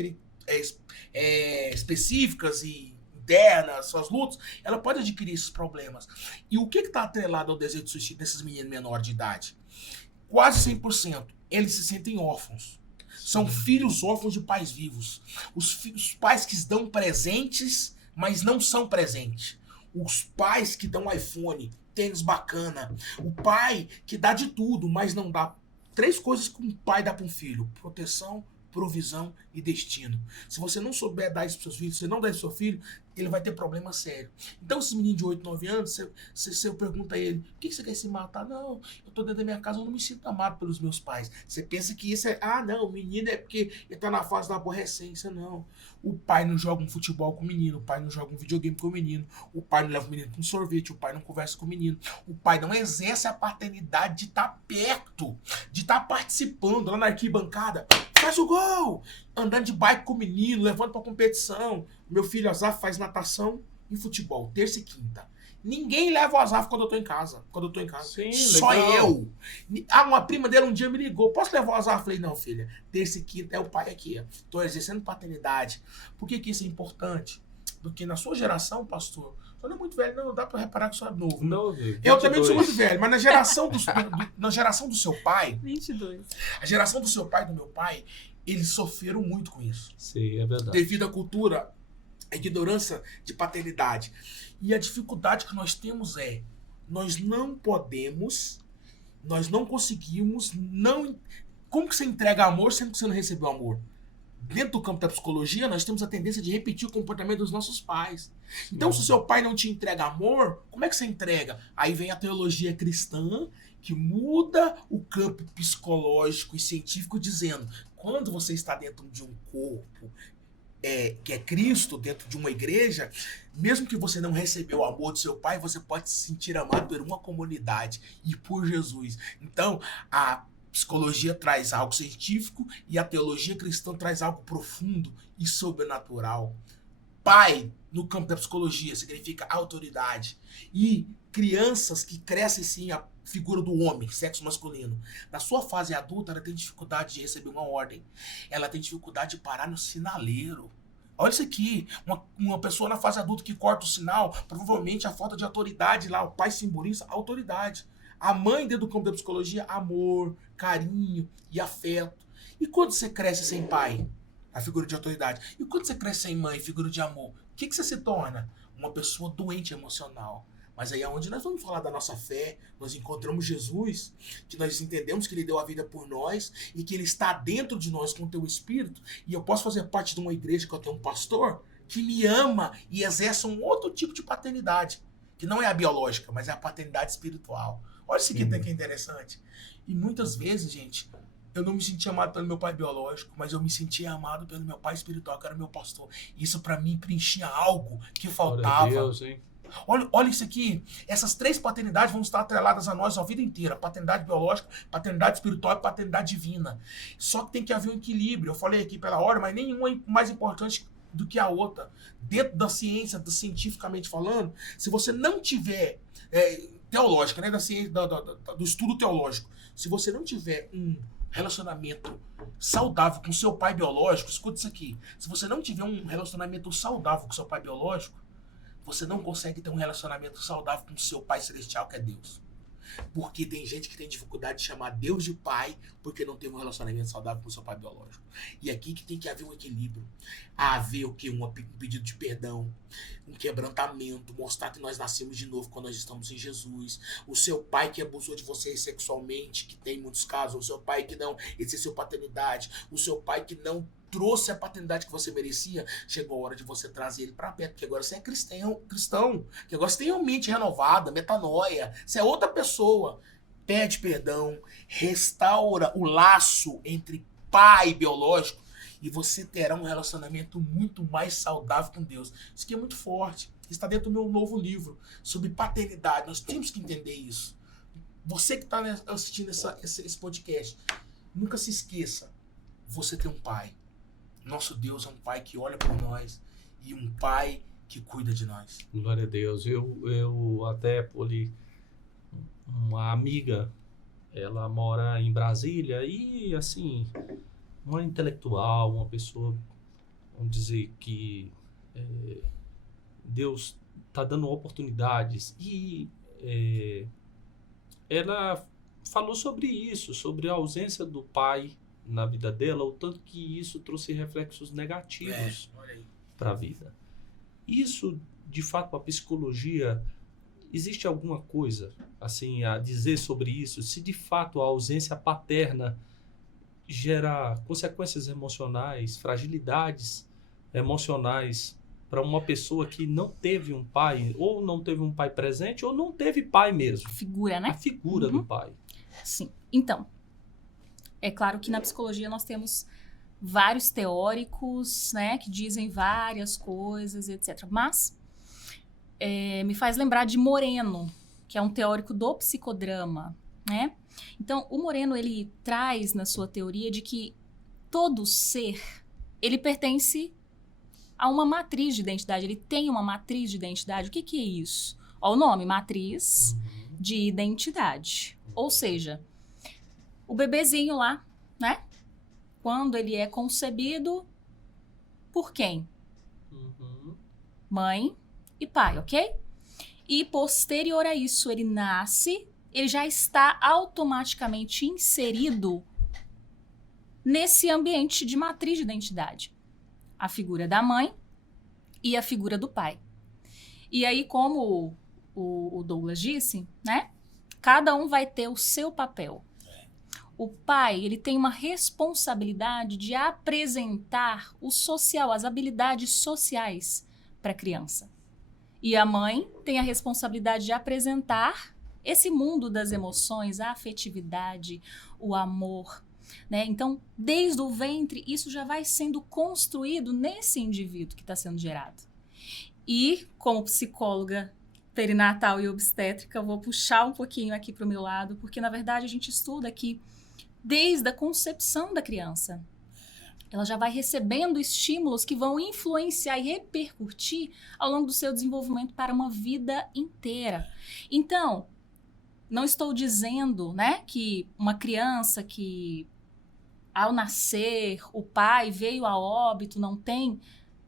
específicas e internas, suas lutas, ela pode adquirir esses problemas. E o que está atrelado ao desejo de suicídio desses meninos menores de idade? Quase 100%. Eles se sentem órfãos. São filhos órfãos de pais vivos. Os pais que dão presentes, mas não são presentes. Os pais que dão iPhone, tênis bacana. O pai que dá de tudo, mas não dá. 3 coisas que um pai dá para um filho: proteção, provisão e destino. Se você não souber dar isso para seus filhos, se você não der isso para seu filho, ele vai ter problema sério. Então, esse menino de 8, 9 anos, você pergunta a ele, por que você quer se matar? Não, eu tô dentro da minha casa, eu não me sinto amado pelos meus pais. Você pensa que isso não, o menino é porque ele tá na fase da aborrecência. Não. O pai não joga um futebol com o menino, o pai não joga um videogame com o menino, o pai não leva o menino com um sorvete, o pai não conversa com o menino, o pai não exerce a paternidade de estar perto, de estar participando lá na arquibancada. Faz o gol! Andando de bike com o menino, levando pra competição. Meu filho Azaf faz natação, em futebol, terça e quinta. Ninguém leva o Azaf quando eu tô em casa. Sim, só legal. eu. Uma prima dele um dia me ligou. Posso levar o Azaf? Eu falei, não, filha. Terça e quinta é o pai aqui. Tô exercendo paternidade. Por que isso é importante? Porque na sua geração, pastor, você não é muito velho, não dá pra reparar que você é novo. Não, eu também não sou muito velho, mas na geração do seu pai, 22. a geração do seu pai e do meu pai, eles sofreram muito com isso. Sim, é verdade. Devido à cultura, à ignorância de paternidade. E a dificuldade que nós temos é, nós não conseguimos, como que você entrega amor sendo que você não recebeu amor? Dentro do campo da psicologia, nós temos a tendência de repetir o comportamento dos nossos pais. Então, se o seu pai não te entrega amor, como é que você entrega? Aí vem a teologia cristã, que muda o campo psicológico e científico, dizendo, quando você está dentro de um corpo que é Cristo, dentro de uma igreja, mesmo que você não recebeu o amor do seu pai, você pode se sentir amado por uma comunidade e por Jesus. Então, a psicologia traz algo científico e a teologia cristã traz algo profundo e sobrenatural. Pai, no campo da psicologia, significa autoridade. E crianças que crescem sim a figura do homem, sexo masculino. Na sua fase adulta, ela tem dificuldade de receber uma ordem. Ela tem dificuldade de parar no sinaleiro. Olha isso aqui, uma pessoa na fase adulta que corta o sinal, provavelmente a falta de autoridade lá, o pai simboliza autoridade. A mãe, dentro do campo da psicologia, amor, carinho e afeto. E quando você cresce sem pai, a figura de autoridade? E quando você cresce sem mãe, figura de amor? O que você se torna? Uma pessoa doente emocional. Mas aí é onde nós vamos falar da nossa fé, nós encontramos Jesus, que nós entendemos que ele deu a vida por nós e que ele está dentro de nós com o teu espírito. E eu posso fazer parte de uma igreja que eu tenho um pastor que me ama e exerce um outro tipo de paternidade, que não é a biológica, mas é a paternidade espiritual. Olha isso aqui que é interessante. E muitas vezes, gente, eu não me senti amado pelo meu pai biológico, mas eu me sentia amado pelo meu pai espiritual, que era meu pastor. Isso para mim preenchia algo que faltava. Glória a Deus, hein? Olha isso aqui. Essas três paternidades vão estar atreladas a nós a vida inteira. Paternidade biológica, paternidade espiritual e paternidade divina. Só que tem que haver um equilíbrio. Eu falei aqui pela hora, mas nenhuma é mais importante do que a outra. Dentro da ciência, cientificamente falando, se você não tiver teológica, né, da ciência, do estudo teológico, se você não tiver um relacionamento saudável com seu pai biológico, escuta isso aqui. Se você não tiver um relacionamento saudável com seu pai biológico, você não consegue ter um relacionamento saudável com o seu pai celestial, que é Deus. Porque tem gente que tem dificuldade de chamar Deus de pai porque não teve um relacionamento saudável com o seu pai biológico. E aqui que tem que haver um equilíbrio. Haver o quê? Um pedido de perdão, um quebrantamento, mostrar que nós nascemos de novo quando nós estamos em Jesus. O seu pai que abusou de você sexualmente, que tem muitos casos, o seu pai que não exerceu paternidade, o seu pai que não trouxe a paternidade que você merecia, chegou a hora de você trazer ele para perto, porque agora você é cristão, que agora você tem uma mente renovada, metanoia, você é outra pessoa. Pede perdão, restaura o laço entre pai biológico e você terá um relacionamento muito mais saudável com Deus. Isso aqui é muito forte. Está dentro do meu novo livro sobre paternidade. Nós temos que entender isso. Você que está assistindo esse podcast, nunca se esqueça, você tem um pai. Nosso Deus é um pai que olha por nós e um pai que cuida de nós. Glória a Deus. Eu até, Poli, uma amiga, ela mora em Brasília e, assim, uma intelectual, uma pessoa, vamos dizer que Deus está dando oportunidades e ela falou sobre isso, sobre a ausência do pai na vida dela, o tanto que isso trouxe reflexos negativos para a vida. Isso, de fato, a psicologia, existe alguma coisa assim a dizer sobre isso? Se de fato a ausência paterna gera consequências emocionais, fragilidades emocionais para uma pessoa que não teve um pai, ou não teve um pai presente, ou não teve pai mesmo. A figura, né? A figura do pai. Sim. Então, é claro que na psicologia nós temos vários teóricos, né, que dizem várias coisas, etc. Mas me faz lembrar de Moreno, que é um teórico do psicodrama, né? Então, o Moreno, ele traz na sua teoria de que todo ser, ele pertence a uma matriz de identidade. Ele tem uma matriz de identidade. O que é isso? Olha o nome, matriz de identidade. Ou seja, o bebezinho lá, né? Quando ele é concebido, por quem? Mãe e pai, ok? E posterior a isso, ele nasce, ele já está automaticamente inserido nesse ambiente de matriz de identidade. A figura da mãe e a figura do pai. E aí, como o Douglas disse, né? Cada um vai ter o seu papel. O pai, ele tem uma responsabilidade de apresentar o social, as habilidades sociais para a criança. E a mãe tem a responsabilidade de apresentar esse mundo das emoções, a afetividade, o amor, né? Então, desde o ventre, isso já vai sendo construído nesse indivíduo que está sendo gerado. E, como psicóloga perinatal e obstétrica, eu vou puxar um pouquinho aqui para o meu lado, porque, na verdade, a gente estuda aqui desde a concepção da criança. Ela já vai recebendo estímulos que vão influenciar e repercutir ao longo do seu desenvolvimento para uma vida inteira. Então, não estou dizendo, né, que uma criança que, ao nascer, o pai veio a óbito, não tem,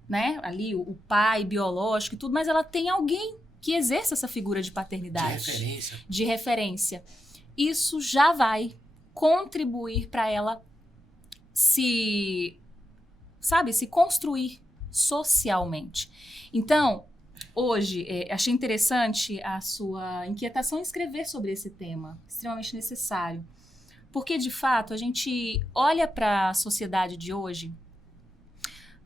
né, ali o pai biológico e tudo, mas ela tem alguém que exerça essa figura de paternidade. De referência. Isso já vai contribuir para ela se construir socialmente. Então, hoje, achei interessante a sua inquietação em escrever sobre esse tema, extremamente necessário. Porque, de fato, a gente olha para a sociedade de hoje,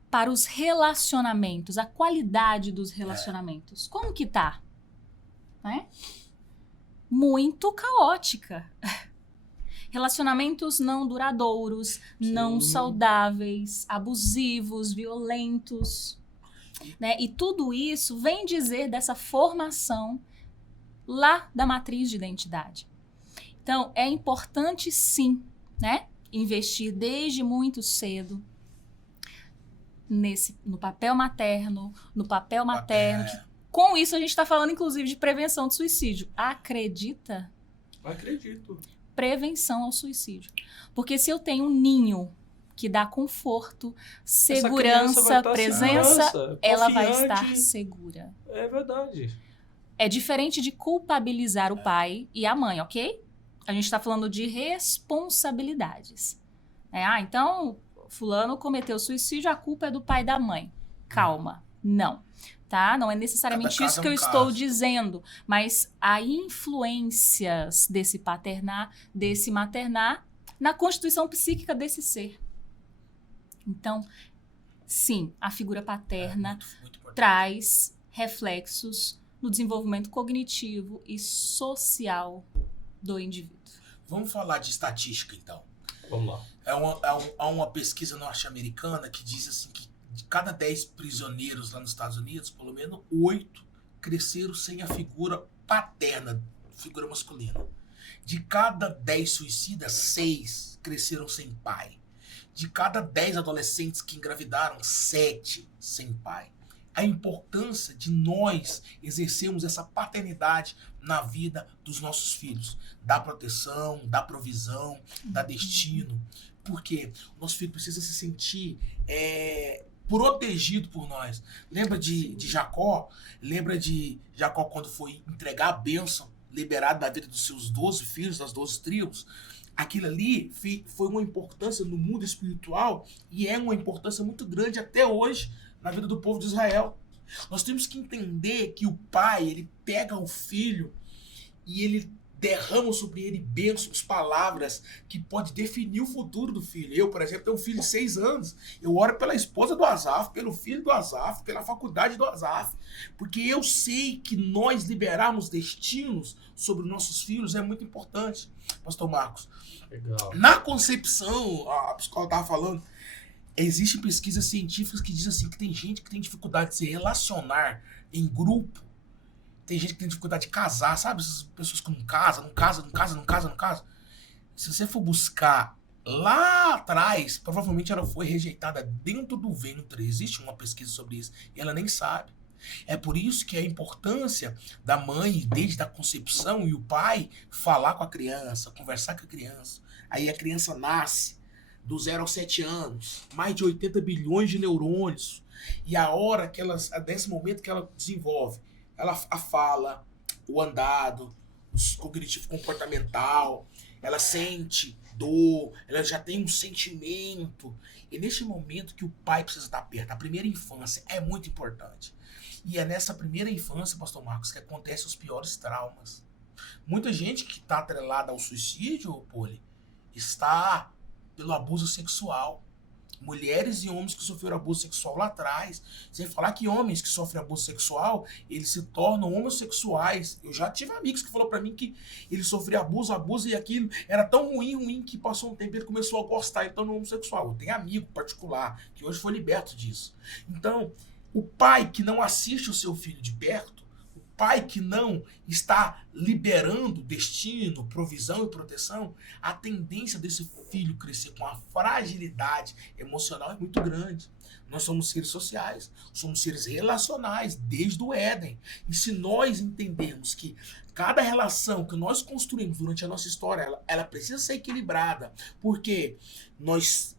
para os relacionamentos, a qualidade dos relacionamentos. Como que tá? Né? Muito caótica. Relacionamentos não duradouros, não saudáveis, abusivos, violentos, né? E tudo isso vem dizer dessa formação lá da matriz de identidade. Então, é importante sim, né, investir desde muito cedo no papel materno, no papel materno. Que, com isso, a gente está falando, inclusive, de prevenção de suicídio. Acredita? Acredito. Prevenção ao suicídio. Porque se eu tenho um ninho que dá conforto, segurança, presença, ela vai estar segura. É verdade. É diferente de culpabilizar o pai e a mãe, ok? A gente está falando de responsabilidades. Então, fulano cometeu suicídio, a culpa é do pai e da mãe. Calma, não. Tá? Não é necessariamente isso que eu estou dizendo, mas há influências desse paternar, desse maternar, na constituição psíquica desse ser. Então, sim, a figura paterna muito traz reflexos no desenvolvimento cognitivo e social do indivíduo. Vamos falar de estatística, então. Vamos lá. Há uma pesquisa norte-americana que diz assim que de cada 10 prisioneiros lá nos Estados Unidos, pelo menos 8 cresceram sem a figura paterna, figura masculina. De cada 10 suicidas, 6 cresceram sem pai. De cada 10 adolescentes que engravidaram, 7 sem pai. A importância de nós exercermos essa paternidade na vida dos nossos filhos. Da proteção, da provisão, da destino. Porque o nosso filho precisa se sentir protegido por nós. Lembra de Jacó? Lembra de Jacó quando foi entregar a bênção liberado da vida dos seus 12 filhos, das 12 tribos? Aquilo ali foi uma importância no mundo espiritual e é uma importância muito grande até hoje na vida do povo de Israel. Nós temos que entender que o pai, ele pega o filho e ele derrama sobre ele bênçãos, palavras que pode definir o futuro do filho. Eu, por exemplo, tenho um filho de 6 anos. Eu oro pela esposa do Asaf, pelo filho do Asaf, pela faculdade do Asaf. Porque eu sei que nós liberarmos destinos sobre os nossos filhos é muito importante. Pastor Marcos, legal. Na concepção, a psicóloga estava falando, existem pesquisas científicas que dizem assim que tem gente que tem dificuldade de se relacionar em grupo. Tem gente que tem dificuldade de casar, sabe? Essas pessoas que não casam. Se você for buscar lá atrás, provavelmente ela foi rejeitada dentro do ventre. Existe uma pesquisa sobre isso e ela nem sabe. É por isso que a importância da mãe, desde a concepção, e o pai falar com a criança, conversar com a criança. Aí a criança nasce do 0 aos 7 anos, mais de 80 bilhões de neurônios. E a hora que ela, nesse momento que ela desenvolve, ela a fala, o andado, o cognitivo comportamental, ela sente dor, ela já tem um sentimento. E nesse momento que o pai precisa estar perto, a primeira infância é muito importante. E é nessa primeira infância, pastor Marcos, que acontecem os piores traumas. Muita gente que está atrelada ao suicídio, Poli, está pelo abuso sexual. Mulheres e homens que sofreram abuso sexual lá atrás. Sem falar que homens que sofrem abuso sexual, eles se tornam homossexuais. Eu já tive amigos que falaram pra mim que ele sofria abuso, e aquilo era tão ruim, que passou um tempo e ele começou a gostar e tornou homossexual. Eu tenho amigo particular que hoje foi liberto disso. Então, o pai que não assiste o seu filho de perto, o pai que não está liberando destino, provisão e proteção, a tendência desse filho crescer com a fragilidade emocional é muito grande. Nós somos seres sociais, somos seres relacionais desde o Éden. E se nós entendermos que cada relação que nós construímos durante a nossa história, ela precisa ser equilibrada. Porque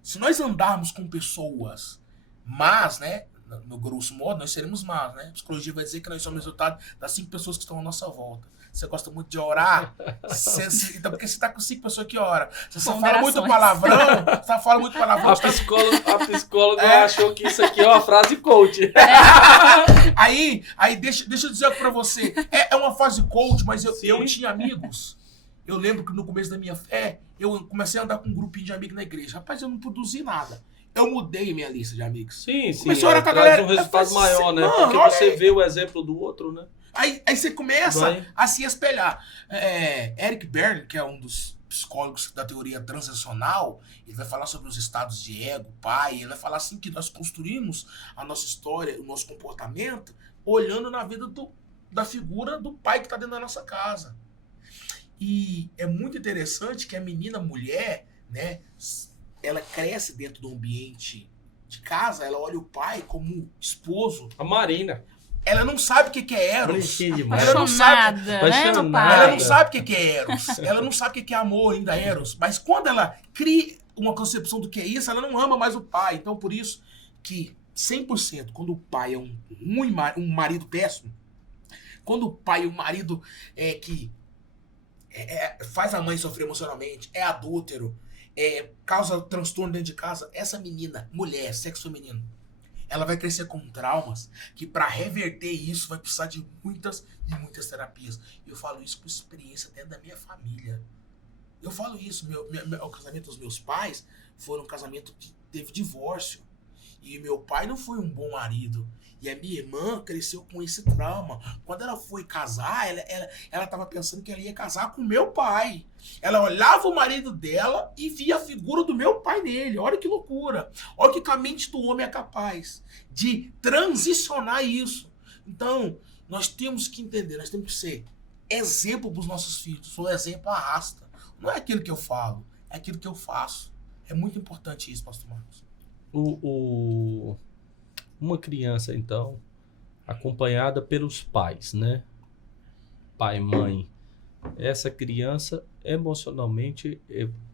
se nós andarmos com pessoas más, né? No grosso modo, nós seremos más, né? A psicologia vai dizer que nós somos resultado das 5 pessoas que estão à nossa volta. Você gosta muito de orar? Então, porque você está com 5 pessoas que oram. Você só fala muito palavrão. Você fala muito palavrão. A psicóloga achou que isso aqui é uma frase coach. Aí deixa eu dizer pra você. É uma frase coach, mas eu tinha amigos. Eu lembro que no começo da minha fé, eu comecei a andar com um grupinho de amigos na igreja. Rapaz, eu não produzi nada. Eu mudei minha lista de amigos. Sim. Comecei a orar com a galera. Um resultado maior, né? Porque você vê o exemplo do outro, né? Aí você começa a se espelhar. Eric Berne, que é um dos psicólogos da teoria transacional, ele vai falar sobre os estados de ego, pai, ele vai falar assim que nós construímos a nossa história, o nosso comportamento, olhando na vida da figura do pai que está dentro da nossa casa. E é muito interessante que a mulher, né, ela cresce dentro do ambiente de casa, ela olha o pai como esposo. A Marina. Ela não sabe o que é Eros. Ela não sabe, né, ela não sabe o que é Eros. Ela não sabe o que é amor ainda, Eros. Mas quando ela cria uma concepção do que é isso, ela não ama mais o pai. Então, por isso que 100%, quando o pai é um marido péssimo, quando o pai é um marido que faz a mãe sofrer emocionalmente, é adúltero, causa transtorno dentro de casa, essa menina, mulher, sexo feminino, ela vai crescer com traumas que para reverter isso vai precisar de muitas e muitas terapias. Eu falo isso por experiência dentro da minha família. Eu falo isso, o casamento dos meus pais foi um casamento que teve divórcio. E meu pai não foi um bom marido. E a minha irmã cresceu com esse trauma. Quando ela foi casar, ela estava pensando que ela ia casar com meu pai. Ela olhava o marido dela e via a figura do meu pai nele. Olha que loucura. Olha que a mente do homem é capaz de transicionar isso. Então, nós temos que entender, nós temos que ser exemplo para os nossos filhos. O exemplo arrasta. Não é aquilo que eu falo, é aquilo que eu faço. É muito importante isso, pastor Marcos. Uma criança, então, acompanhada pelos pais, né? Pai, mãe. Essa criança, emocionalmente,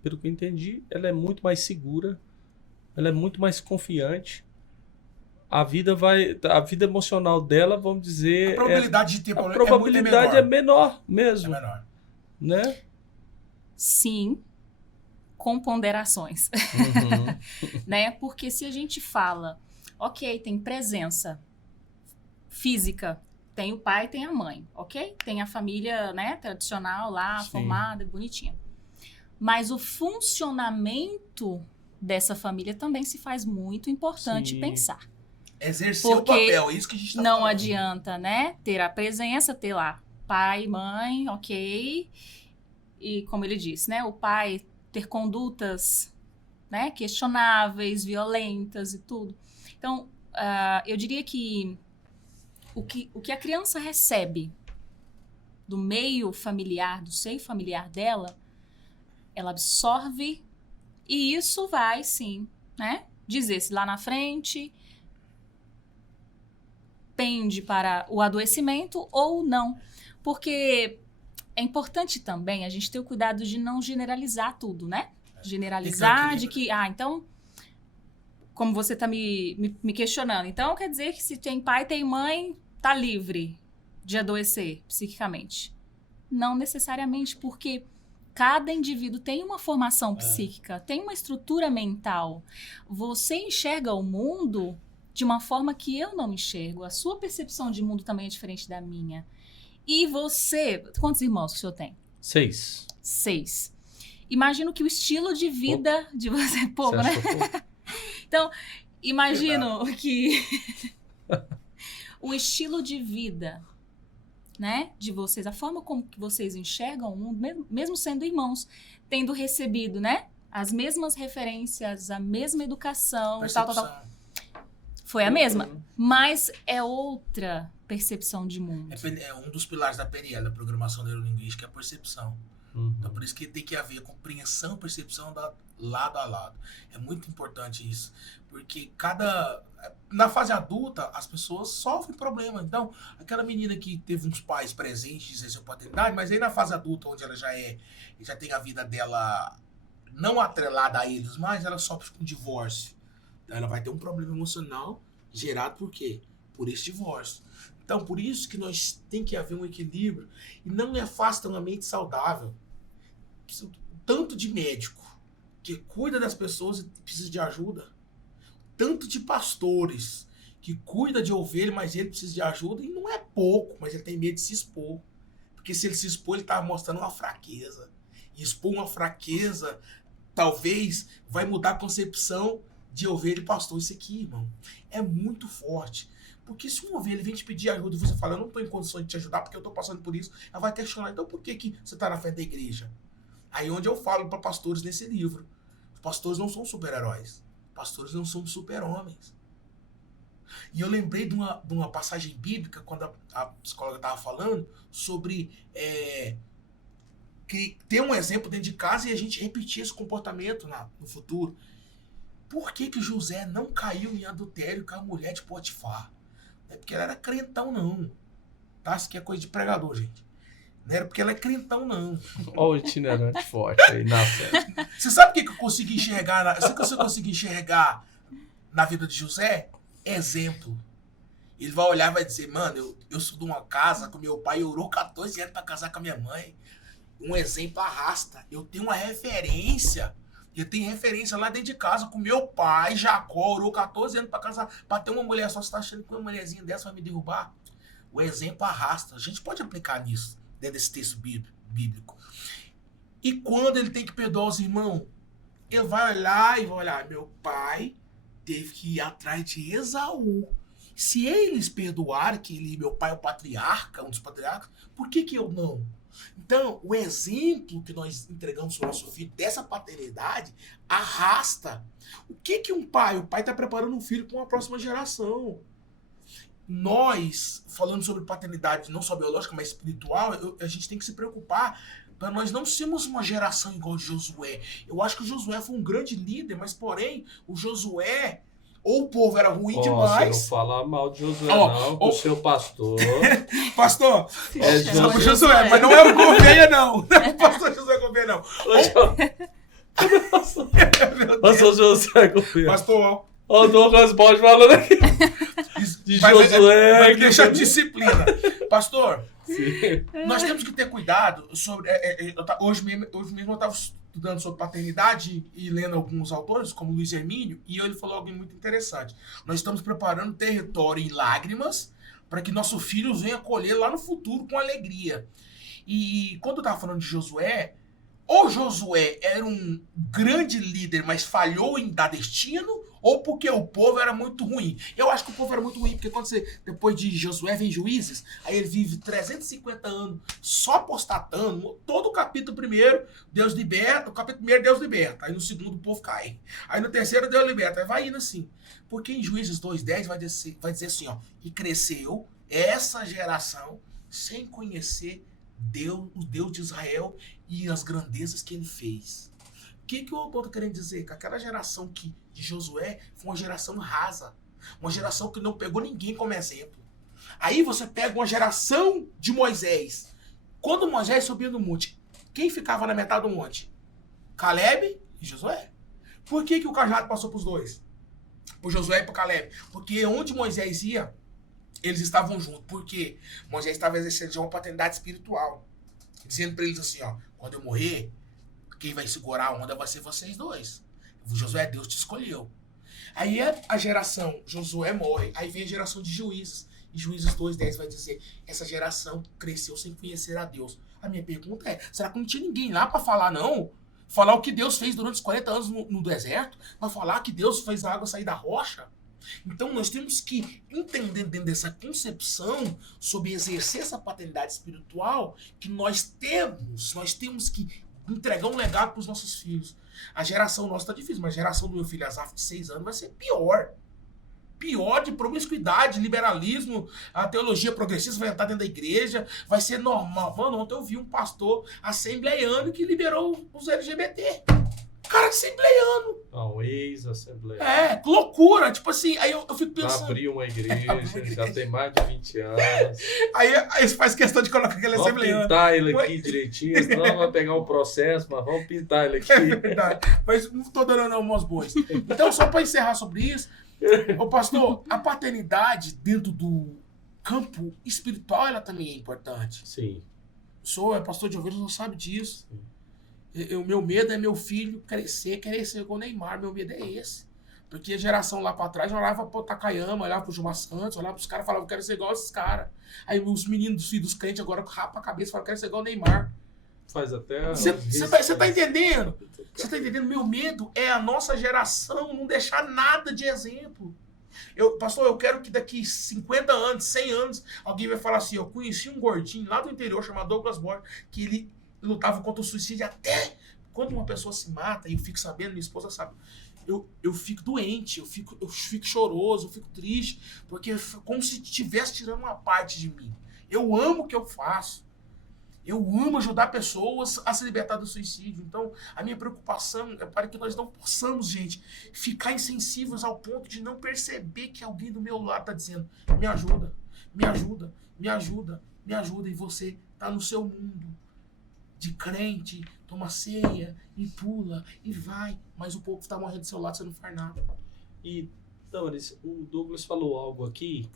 pelo que eu entendi, ela é muito mais segura, ela é muito mais confiante. A vida emocional dela, vamos dizer... A probabilidade de ter problema a probabilidade é menor mesmo. É menor. Né? Sim, com ponderações. Uhum. Né? Porque se a gente fala, ok, tem presença física, tem o pai, tem a mãe, ok? Tem a família, né, tradicional lá, Sim. formada, bonitinha. Mas o funcionamento dessa família também se faz muito importante Sim. pensar. Exercer Porque o papel, é isso que a gente está não falando. adianta, né, ter a presença, ter lá pai, mãe, ok? E como ele disse, né, o pai ter condutas, né, questionáveis, violentas e tudo. Então, eu diria que o que a criança recebe do meio familiar, do seio familiar dela, ela absorve E isso vai, sim, né, dizer se lá na frente pende para o adoecimento ou não. Porque é importante também a gente ter o cuidado de não generalizar tudo, né? Generalizar de que, então, como você está me questionando, então quer dizer que se tem pai, tem mãe, tá livre de adoecer psiquicamente. Não necessariamente, porque cada indivíduo tem uma formação psíquica, tem uma estrutura mental. Você enxerga o mundo de uma forma que eu não enxergo. A sua percepção de mundo também é diferente da minha. E você... Quantos irmãos que o senhor tem? 6. 6. Imagino que o estilo de vida de você é pouco, né? Então, imagino que o estilo de vida, né, de vocês, a forma como que vocês enxergam o mundo, mesmo sendo irmãos, tendo recebido, né, as mesmas referências, a mesma educação, tal. Foi a mesma, mas é outra percepção de mundo. É um dos pilares da PNL, da programação neurolinguística, é a percepção. Então, por isso que tem que haver compreensão e percepção lado a lado. É muito importante isso, porque na fase adulta, as pessoas sofrem problema. Então, aquela menina que teve uns pais presentes em sua paternidade, mas aí na fase adulta, onde ela já tem a vida dela não atrelada a eles, mas ela sofre com divórcio. Então, ela vai ter um problema emocional gerado por quê? Por esse divórcio. Então, por isso que nós tem que haver um equilíbrio. E não é fácil ter uma mente saudável. Tanto de médico que cuida das pessoas e precisa de ajuda. Tanto de pastores que cuida de ovelha, mas ele precisa de ajuda. E não é pouco, mas ele tem medo de se expor. Porque se ele se expor, ele está mostrando uma fraqueza. E expor uma fraqueza, talvez, vai mudar a concepção de ovelha e pastor. Isso aqui, irmão, é muito forte. Porque se uma ovelha vem te pedir ajuda e você fala, eu não estou em condições de te ajudar porque eu estou passando por isso, ela vai questionar, então por que você está na frente da igreja? Aí onde eu falo para pastores nesse livro, os pastores não são super-heróis, pastores não são super-homens. E eu lembrei de uma passagem bíblica, quando a psicóloga estava falando, sobre ter um exemplo dentro de casa e a gente repetir esse comportamento no futuro. Por que José não caiu em adultério com a mulher de Potifar? Não é porque ela era crentão, não. Tá? Isso aqui é coisa de pregador, gente. Não era porque ela é crentão, não. Olha o itinerante forte aí, nascendo. Você sabe o que eu consegui enxergar? Sabe o que eu consegui enxergar na vida de José? Exemplo. Ele vai olhar e vai dizer, mano, eu sou de uma casa com meu pai, orou 14 anos pra casar com a minha mãe. Um exemplo arrasta. Eu tenho uma referência. Eu tenho referência lá dentro de casa com meu pai, Jacó, orou 14 anos pra casar, pra ter uma mulher só. Você tá achando que uma mulherzinha dessa vai me derrubar? O exemplo arrasta. A gente pode aplicar nisso, dentro desse texto bíblico. E quando ele tem que perdoar os irmãos, ele vai olhar e vai olhar, meu pai teve que ir atrás de Esaú. Se eles perdoaram, que meu pai é o patriarca, um dos patriarcas, por que eu não? Então, o exemplo que nós entregamos para o nosso filho dessa paternidade arrasta. O que um pai? O pai está preparando um filho para uma próxima geração. Nós, falando sobre paternidade, não só biológica, mas espiritual, a gente tem que se preocupar para nós não sermos uma geração igual de Josué. Eu acho que o Josué foi um grande líder, mas porém, o Josué... Ou o povo era ruim demais. Você não fala mal de Josué, não, do seu pastor. Pastor, é Josué, mas não é o Gouveia, não. Não é o pastor José Gouveia, não. Pastor José Gouveia. Pastor, ó. O Douglas Borges falando aqui. De Josué. Vai deixar disciplina. Pastor, sim, nós temos que ter cuidado sobre... Hoje mesmo eu estava estudando sobre paternidade e lendo alguns autores, como Luiz Hermínio, e ele falou algo muito interessante. Nós estamos preparando território em lágrimas para que nosso filho venha colher lá no futuro com alegria. E quando eu estava falando de Josué, ou Josué era um grande líder, mas falhou em dar destino, ou porque o povo era muito ruim. Eu acho que o povo era muito ruim, porque quando depois de Josué vem Juízes, aí ele vive 350 anos só apostatando. Todo o capítulo primeiro, Deus liberta. O capítulo primeiro, Deus liberta. Aí no segundo, o povo cai. Aí no terceiro, Deus liberta. Aí vai indo assim. Porque em Juízes 2:10 vai dizer assim, ó, e cresceu essa geração sem conhecer Deus, o Deus de Israel e as grandezas que ele fez. O que o autor está querendo dizer? Que aquela geração de Josué foi uma geração rasa. Uma geração que não pegou ninguém como exemplo. Aí você pega uma geração de Moisés. Quando Moisés subia no monte, quem ficava na metade do monte? Caleb e Josué. Por que o cajado passou para os dois? Para Josué e para Caleb? Porque onde Moisés ia, eles estavam juntos. Porque Moisés estava exercendo uma paternidade espiritual. Dizendo para eles assim, ó, quando eu morrer, quem vai segurar a onda vai ser vocês dois. Josué, Deus te escolheu. Aí a geração, Josué morre, aí vem a geração de juízes. E Juízes 2:10 vai dizer, essa geração cresceu sem conhecer a Deus. A minha pergunta é, será que não tinha ninguém lá para falar, não? Falar o que Deus fez durante os 40 anos no deserto? Para falar que Deus fez a água sair da rocha? Então nós temos que entender dentro dessa concepção sobre exercer essa paternidade espiritual que nós temos que entregar um legado para os nossos filhos. A geração nossa tá difícil, mas a geração do meu filho Azaf de 6 anos vai ser pior. Pior de promiscuidade, liberalismo, a teologia progressista vai entrar dentro da igreja, vai ser normal. Mano, ontem eu vi um pastor assembleiano que liberou os LGBT. Cara assembleiano. O ex-assembleiano. É, que loucura. Tipo assim, aí eu fico pensando. Abriu uma igreja, já tem mais de 20 anos. Aí você faz questão de colocar aquele assembleiano. Vamos pintar ele aqui direitinho, senão vai pegar um processo, mas vamos pintar ele aqui. É verdade. Mas não tô dando não aos bois. Então, só para encerrar sobre isso, ô pastor, a paternidade dentro do campo espiritual, ela também é importante. Sim. Sou pastor de ovelhas, não sabe disso. O meu medo é meu filho crescer, querer ser igual o Neymar. Meu medo é esse. Porque a geração lá pra trás olhava pro Takayama, olhava pro Gilmar Santos, olhava pros caras e falava, eu quero ser igual a esses caras. Aí os meninos dos filhos dos crentes agora rapam a cabeça e falam, eu quero ser igual o Neymar. Faz até... Você tá entendendo? Você tá entendendo? Meu medo é a nossa geração não deixar nada de exemplo. Pastor, eu quero que daqui 50 anos, 100 anos, alguém vai falar assim, eu conheci um gordinho lá do interior chamado Douglas Borges, que ele lutava contra o suicídio até quando uma pessoa se mata, e eu fico sabendo, minha esposa sabe, eu fico doente, eu fico choroso, eu fico triste, porque é como se estivesse tirando uma parte de mim. Eu amo o que eu faço. Eu amo ajudar pessoas a se libertar do suicídio. Então, a minha preocupação é para que nós não possamos, gente, ficar insensíveis ao ponto de não perceber que alguém do meu lado está dizendo, me ajuda, me ajuda, me ajuda, me ajuda, e você está no seu mundo de crente, toma ceia, e pula, e vai, mas o povo está morrendo do seu lado, você não faz nada. E, Damaris, o Douglas falou algo aqui,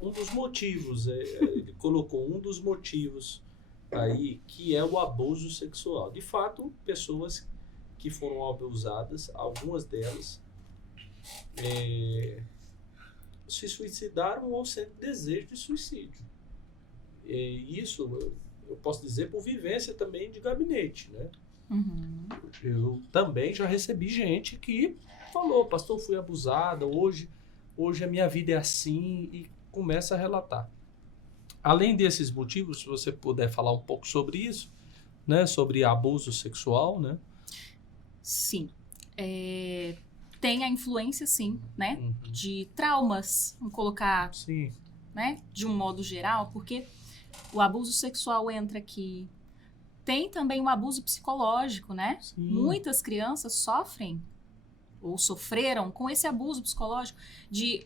um dos motivos, ele colocou um dos motivos aí, que é o abuso sexual. De fato, pessoas que foram abusadas, algumas delas, se suicidaram ou sentem desejo de suicídio. Isso eu posso dizer por vivência também de gabinete, né? Uhum. Eu também já recebi gente que falou, pastor, fui abusada, hoje a minha vida é assim, e começa a relatar. Além desses motivos, se você puder falar um pouco sobre isso, né, sobre abuso sexual, né? Sim. Tem a influência, sim, né, de traumas, vamos colocar, sim, né, de um modo geral, porque o abuso sexual entra aqui. Tem também o abuso psicológico, né? Sim. Muitas crianças sofrem ou sofreram com esse abuso psicológico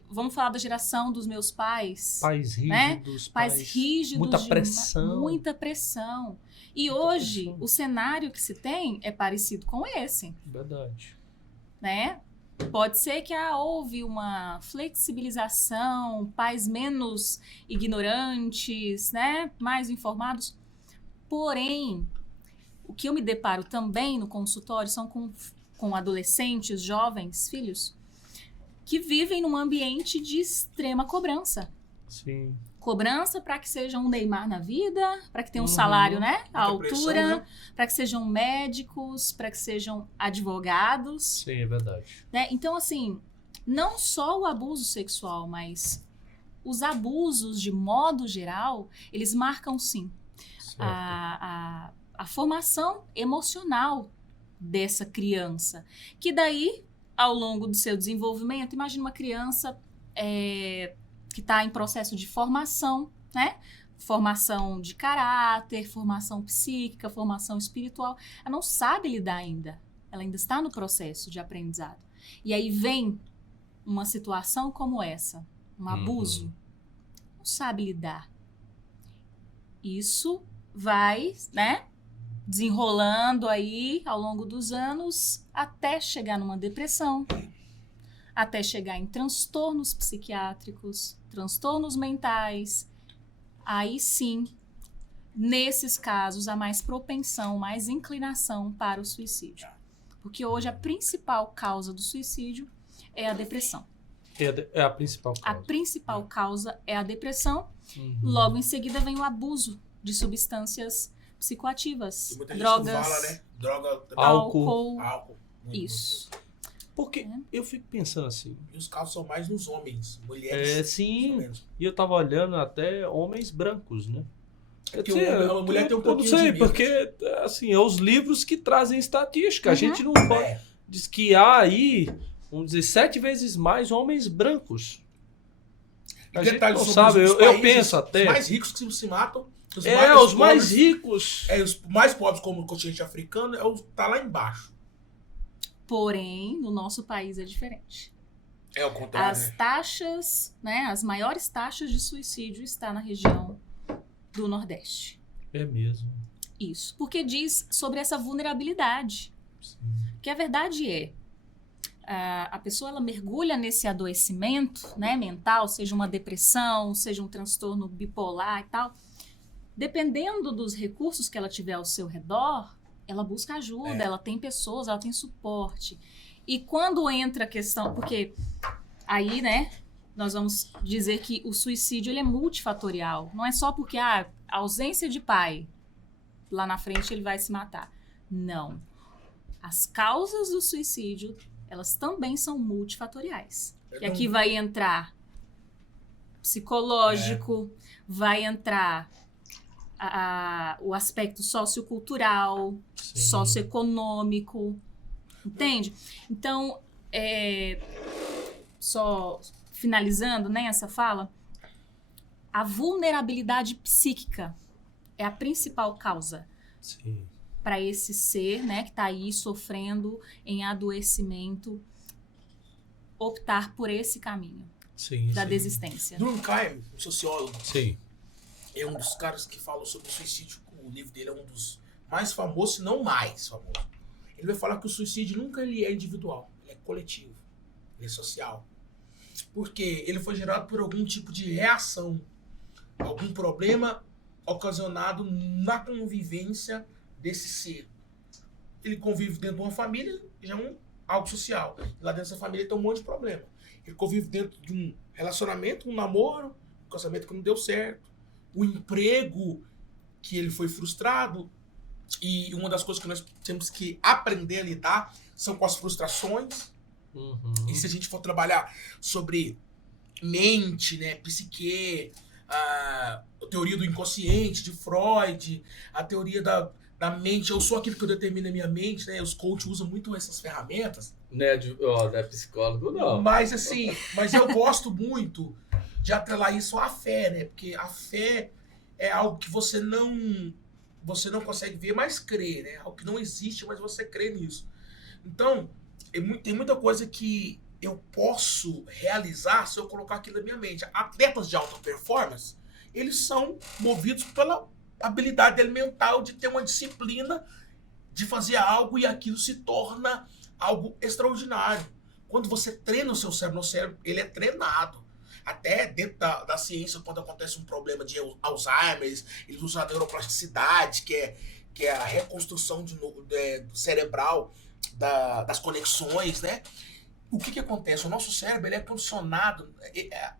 vamos falar da geração dos meus pais. Pais rígidos, né? Pais rígidos. Muita pressão. Muita pressão. E hoje, o cenário que se tem é parecido com esse. Verdade. Né? Pode ser que houve uma flexibilização, pais menos ignorantes, né? Mais informados. Porém, o que eu me deparo também no consultório são com adolescentes, jovens, filhos, que vivem num ambiente de extrema cobrança. Sim. Cobrança para que sejam um Neymar na vida, para que tenham um salário, né? À altura, né? Para que sejam médicos, para que sejam advogados. Sim, é verdade. Né? Então, assim, não só o abuso sexual, mas os abusos de modo geral, eles marcam, sim, a formação emocional dessa criança. Que daí, ao longo do seu desenvolvimento, imagina uma criança que está em processo de formação, né? Formação de caráter, formação psíquica, formação espiritual. Ela não sabe lidar ainda ela ainda está no processo de aprendizado. E aí vem uma situação como essa, um abuso, não sabe lidar. Isso vai, né, desenrolando aí ao longo dos anos até chegar numa depressão, até chegar em transtornos psiquiátricos, transtornos mentais. Aí sim, nesses casos, há mais propensão, mais inclinação para o suicídio. Porque hoje a principal causa do suicídio é a depressão. É a principal causa. A principal causa é a depressão. Logo em seguida vem o abuso de substâncias psicoativas, drogas, gente fala, né? Droga, álcool. Isso. Porque eu fico pensando assim. E os casos são mais nos homens, mulheres. Sim. E eu tava olhando até homens brancos, né? Porque a mulher tem um pouquinho de medo. Porque, assim, é os livros que trazem estatística. A gente não pode... Diz que há aí, vamos dizer, 7 vezes mais homens brancos. A gente não sabe. Eu penso até... Os mais ricos que se matam. Os mais ricos. Os mais pobres, como o continente africano, tá lá embaixo. Porém, no nosso país é diferente. É o contrário. As taxas, né, as maiores taxas de suicídio estão na região do Nordeste. É mesmo. Isso. Porque diz sobre essa vulnerabilidade. Sim. Que a verdade é, a pessoa ela mergulha nesse adoecimento, né, mental, seja uma depressão, seja um transtorno bipolar e tal. Dependendo dos recursos que ela tiver ao seu redor, ela busca ajuda, ela tem pessoas, ela tem suporte. E quando entra a questão... Porque aí, né, nós vamos dizer que o suicídio ele é multifatorial. Não é só porque a ausência de pai, lá na frente ele vai se matar. Não. As causas do suicídio, elas também são multifatoriais. E aqui vai entrar psicológico, vai entrar... o aspecto sociocultural, socioeconômico, entende? Então, só finalizando, né, essa fala, a vulnerabilidade psíquica é a principal causa para esse ser, né, que está aí sofrendo em adoecimento, optar por esse caminho da desistência. Durkheim, um sociólogo, Sim. é um dos caras que falou sobre o suicídio. O livro dele é um dos mais famosos, se não mais famoso. Ele vai falar que o suicídio nunca ele é individual, ele é coletivo, ele é social. Porque ele foi gerado por algum tipo de reação, algum problema ocasionado na convivência desse ser. Ele convive dentro de uma família, já é algo social. E lá dentro dessa família tem um monte de problema. Ele convive dentro de um relacionamento, um namoro, um casamento que não deu certo, o emprego que ele foi frustrado, e uma das coisas que nós temos que aprender a lidar são com as frustrações. E se a gente for trabalhar sobre mente, né, psique, a teoria do inconsciente de Freud, a teoria da mente, eu sou aquilo que eu determino a minha mente, né, os coaches usam muito essas ferramentas. Não é psicólogo, não. Mas assim, eu gosto muito de atrelar isso à fé, né? Porque a fé é algo que você não consegue ver, mas crê, né? Algo que não existe, mas você crê nisso. Então, tem muita coisa que eu posso realizar se eu colocar aquilo na minha mente. Atletas de alta performance, eles são movidos pela habilidade dele mental de ter uma disciplina de fazer algo e aquilo se torna algo extraordinário. Quando você treina o seu cérebro, ele é treinado. Até dentro da ciência, quando acontece um problema de Alzheimer, eles usam a neuroplasticidade, que é a reconstrução cerebral das conexões, né? O que acontece? O nosso cérebro ele é condicionado,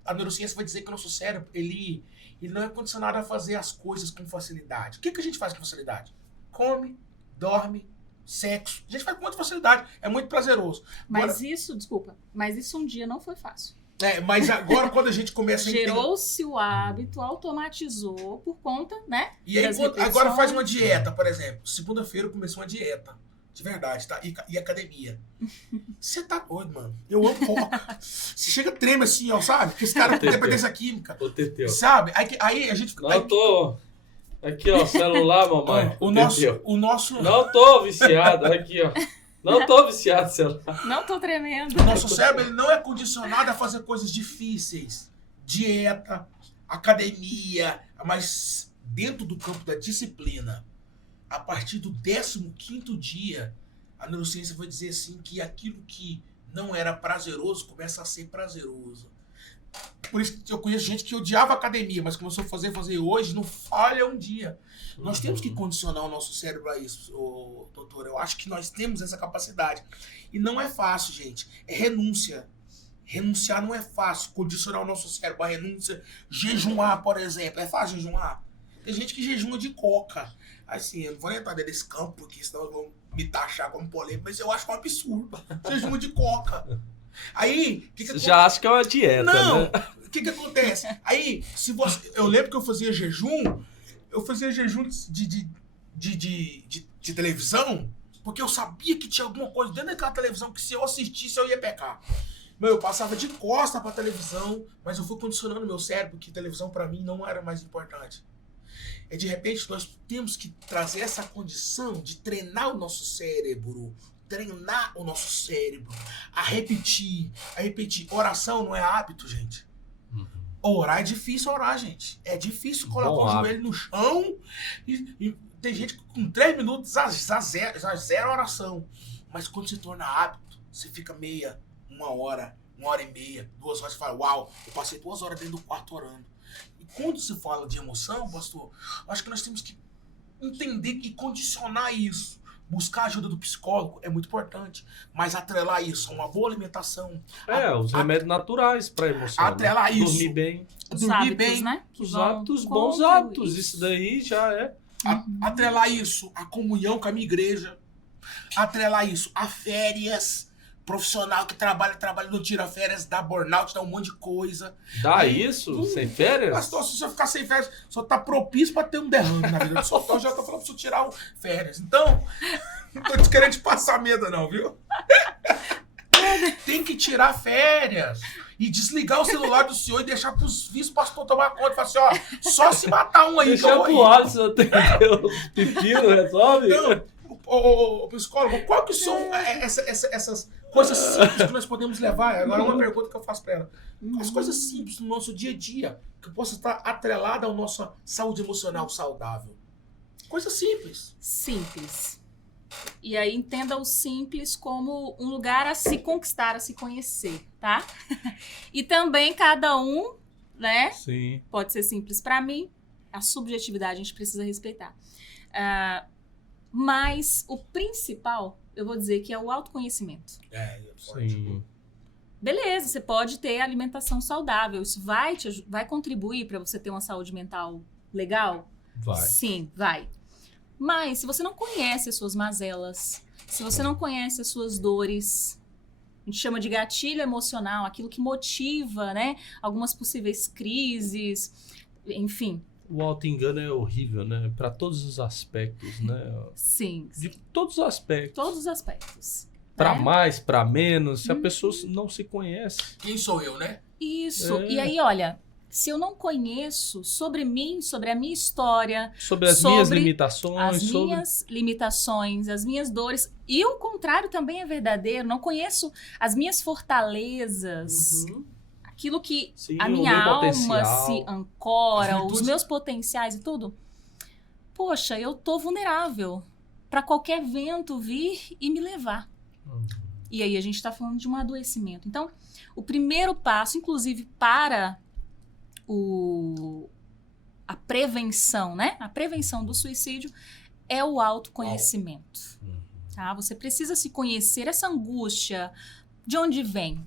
a neurociência vai dizer que o nosso cérebro ele não é condicionado a fazer as coisas com facilidade. O que a gente faz com facilidade? Come, dorme, sexo. A gente faz com muita facilidade, é muito prazeroso. Mas isso um dia não foi fácil. Mas agora quando a gente começa a gerou-se o hábito, automatizou por conta, né? E aí, agora faz uma dieta, por exemplo. Segunda-feira eu comecei uma dieta. De verdade, tá? E academia. Você tá doido, mano. Eu amo roca. Você chega treme assim, ó, sabe? Porque esse cara tem dependência química. Sabe? Aí a gente fica. Não tô. Aqui, ó, celular, mamãe. O nosso. Não tô viciado, aqui, ó. Não tô viciado no celular. Não tô tremendo. O nosso cérebro ele não é condicionado a fazer coisas difíceis. Dieta, academia, mas dentro do campo da disciplina, a partir do 15º dia, a neurociência vai dizer assim que aquilo que não era prazeroso começa a ser prazeroso. Por isso que eu conheço gente que odiava academia, mas começou a fazer hoje, não falha um dia. Nós temos que condicionar o nosso cérebro a isso, doutor. Eu acho que nós temos essa capacidade. E não é fácil, gente. É renúncia. Renunciar não é fácil. Condicionar o nosso cérebro a renúncia. Jejuar, por exemplo. É fácil jejuar? Tem gente que jejuma de coca. Assim, eu não vou entrar dentro desse campo, porque senão vão me taxar como polêmico, mas eu acho um absurdo. Jejuma de coca. Aí, Você já acha que é uma dieta, não, né? O que acontece? Aí, se você, eu lembro que eu fazia jejum de televisão, porque eu sabia que tinha alguma coisa dentro daquela televisão que se eu assistisse eu ia pecar. Eu passava de costa pra televisão, mas eu fui condicionando meu cérebro que televisão pra mim não era mais importante. E de repente nós temos que trazer essa condição de treinar o nosso cérebro, a repetir. Oração não é hábito, gente. Orar é difícil orar, gente. É difícil colocar o joelho no chão e tem gente que com 3 minutos já zera a oração. Mas quando se torna hábito, você fica meia, 1 hora, 1h30, 2 horas, você fala, uau, eu passei 2 horas dentro do quarto orando. E quando se fala de emoção, pastor, acho que nós temos que entender e condicionar isso. Buscar a ajuda do psicólogo é muito importante, mas atrelar isso a uma boa alimentação. Os remédios naturais para emoção. Atrelar isso. Dormir bem. Dormir bem, né? Os hábitos, bons hábitos. Isso daí já é. Atrelar isso à comunhão com a minha igreja. Atrelar isso a férias. Profissional que trabalha, não tira férias, dá burnout, dá um monte de coisa. Dá isso? Sem férias? Pastor, se você ficar sem férias, só tá propício pra ter um derrame na vida do senhor. Então já tô falando pra você tirar férias. Então, não tô te querendo te passar medo não, viu? Tem que tirar férias. E desligar o celular do senhor e deixar pros vice-pastor tomar conta. Falar assim, ó, só se matar um aí. Deixa pro lado, se eu tenho pepino, resolve? Não, o psicólogo, qual que são essas coisas simples que nós podemos levar? Agora uma pergunta que eu faço para ela. As coisas simples no nosso dia a dia, que possa estar atrelada à nossa saúde emocional saudável. Coisas simples. Simples. E aí entenda o simples como um lugar a se conquistar, a se conhecer, tá? E também cada um, né? Sim. Pode ser simples para mim, a subjetividade a gente precisa respeitar. Mas o principal, eu vou dizer que é o autoconhecimento. Sim. Beleza, você pode ter alimentação saudável. Isso vai contribuir para você ter uma saúde mental legal? Vai. Sim, vai. Mas se você não conhece as suas mazelas, se você não conhece as suas dores, a gente chama de gatilho emocional, aquilo que motiva, né? Algumas possíveis crises, enfim. O auto-engano é horrível, né? Para todos os aspectos, né? Sim. De todos os aspectos. Todos os aspectos. Para né? mais, para menos, se a pessoa não se conhece. Quem sou eu, né? Isso. E aí, olha, se eu não conheço sobre mim, sobre a minha história... Sobre as minhas limitações. As minhas limitações, as minhas dores. E o contrário também é verdadeiro. Não conheço as minhas fortalezas. Aquilo que a minha alma se ancora, os meus potenciais e tudo. Poxa, eu tô vulnerável para qualquer vento vir e me levar. E aí a gente está falando de um adoecimento. Então, o primeiro passo, inclusive para a prevenção, né? A prevenção do suicídio é o autoconhecimento. Tá? Você precisa se conhecer, essa angústia, de onde vem?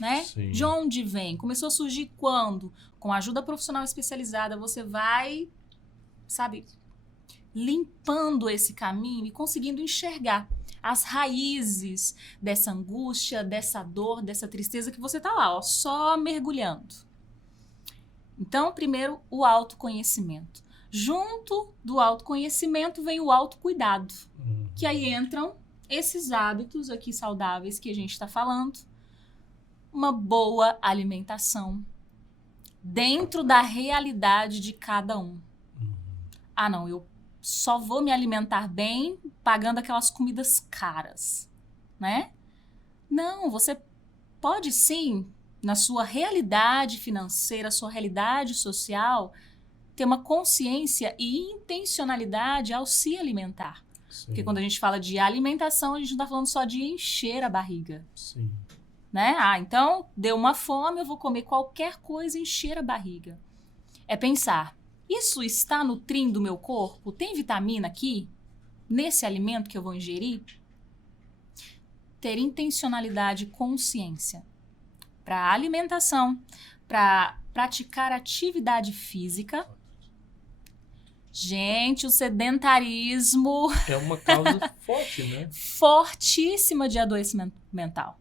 Né? De onde vem? Começou a surgir quando? Com ajuda profissional especializada, você vai, sabe, limpando esse caminho e conseguindo enxergar as raízes dessa angústia, dessa dor, dessa tristeza que você tá lá, ó, só mergulhando. Então, primeiro, o autoconhecimento. Junto do autoconhecimento vem o autocuidado, que aí entram esses hábitos aqui saudáveis que a gente está falando. Uma boa alimentação dentro da realidade de cada um. Ah, não, eu só vou me alimentar bem pagando aquelas comidas caras, né? Não, você pode sim, na sua realidade financeira, sua realidade social, ter uma consciência e intencionalidade ao se alimentar. Sim. Porque quando a gente fala de alimentação, a gente não está falando só de encher a barriga. Sim. Né? Então, deu uma fome, eu vou comer qualquer coisa e encher a barriga. É pensar, isso está nutrindo o meu corpo? Tem vitamina aqui? Nesse alimento que eu vou ingerir? Ter intencionalidade e consciência. Para alimentação, para praticar atividade física. Gente, o sedentarismo... É uma causa forte, né? Fortíssima de adoecimento mental.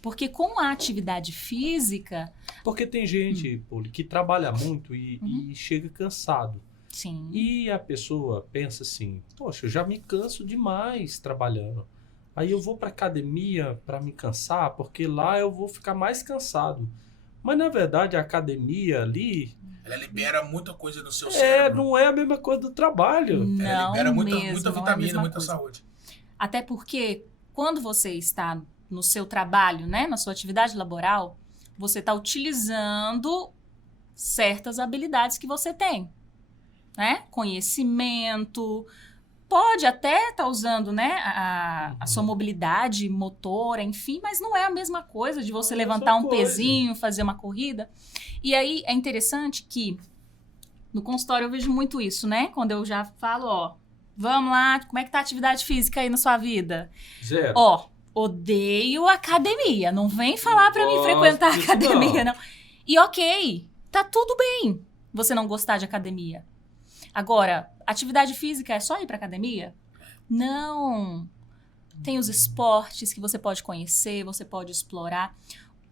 Porque com a atividade física... Porque tem gente, Poli, que trabalha muito e chega cansado. Sim. E a pessoa pensa assim, poxa, eu já me canso demais trabalhando. Aí eu vou para academia para me cansar, porque lá eu vou ficar mais cansado. Mas na verdade a academia ali... Ela libera muita coisa no seu cérebro. Não é a mesma coisa do trabalho. Não Ela libera muita mesmo, vitamina, muita coisa. saúde. Até porque quando você está no seu trabalho, né, na sua atividade laboral, você está utilizando certas habilidades que você tem, né? Conhecimento, pode até estar usando, né, a sua mobilidade motora, enfim, mas não é a mesma coisa de você levantar um pezinho, fazer uma corrida. E aí é interessante que no consultório eu vejo muito isso, né? Quando eu já falo, ó, vamos lá, como é que tá a atividade física aí na sua vida? Zero. Ó, odeio academia, não vem falar pra mim frequentar academia, não. E ok, tá tudo bem você não gostar de academia. Agora, atividade física é só ir pra academia? Não. Tem os esportes que você pode conhecer, você pode explorar.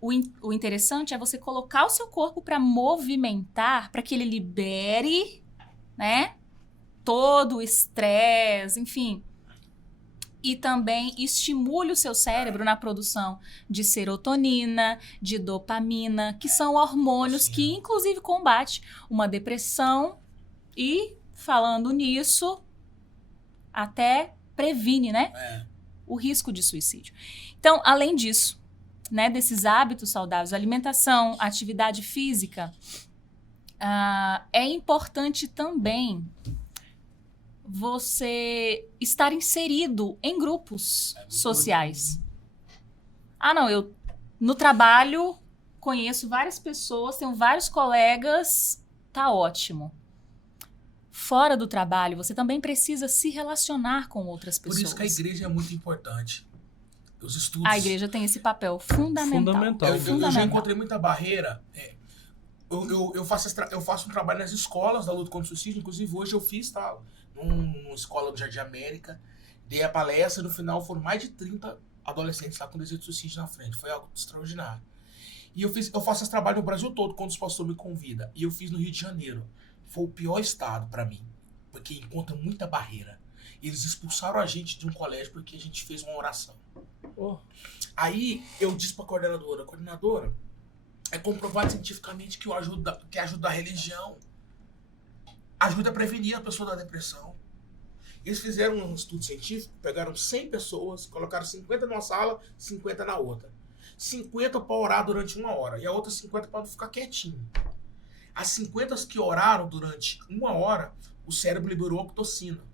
O interessante é você colocar o seu corpo para movimentar, para que ele libere, né, todo o estresse, enfim. E também estimule o seu cérebro na produção de serotonina, de dopamina, que são hormônios que, inclusive, combatem uma depressão e, falando nisso, até previne, né, o risco de suicídio. Então, além disso, né, desses hábitos saudáveis, alimentação, atividade física, é importante também você estar inserido em grupos sociais. Eu no trabalho conheço várias pessoas, tenho vários colegas, tá ótimo. Fora do trabalho, você também precisa se relacionar com outras pessoas. Por isso que a igreja é muito importante. Os estudos. A igreja tem esse papel fundamental. Eu já encontrei muita barreira. Eu faço um trabalho nas escolas da luta contra o suicídio. Inclusive, hoje eu fiz, numa escola do Jardim América. Dei a palestra, no final foram mais de 30 adolescentes lá com desejo de suicídio na frente. Foi algo extraordinário. E eu faço esse trabalho no Brasil todo, quando os pastores me convidam. E eu fiz no Rio de Janeiro. Foi o pior estado pra mim, porque encontra muita barreira. Eles expulsaram a gente de um colégio porque a gente fez uma oração. Aí eu disse pra coordenadora, é comprovado cientificamente que a ajuda da religião ajuda a prevenir a pessoa da depressão. Eles fizeram um estudo científico, pegaram 100 pessoas, colocaram 50 numa sala, 50 na outra. 50 para orar durante 1 hora e a outra 50 para ficar quietinho. As 50 que oraram durante 1 hora, o cérebro liberou ocitocina,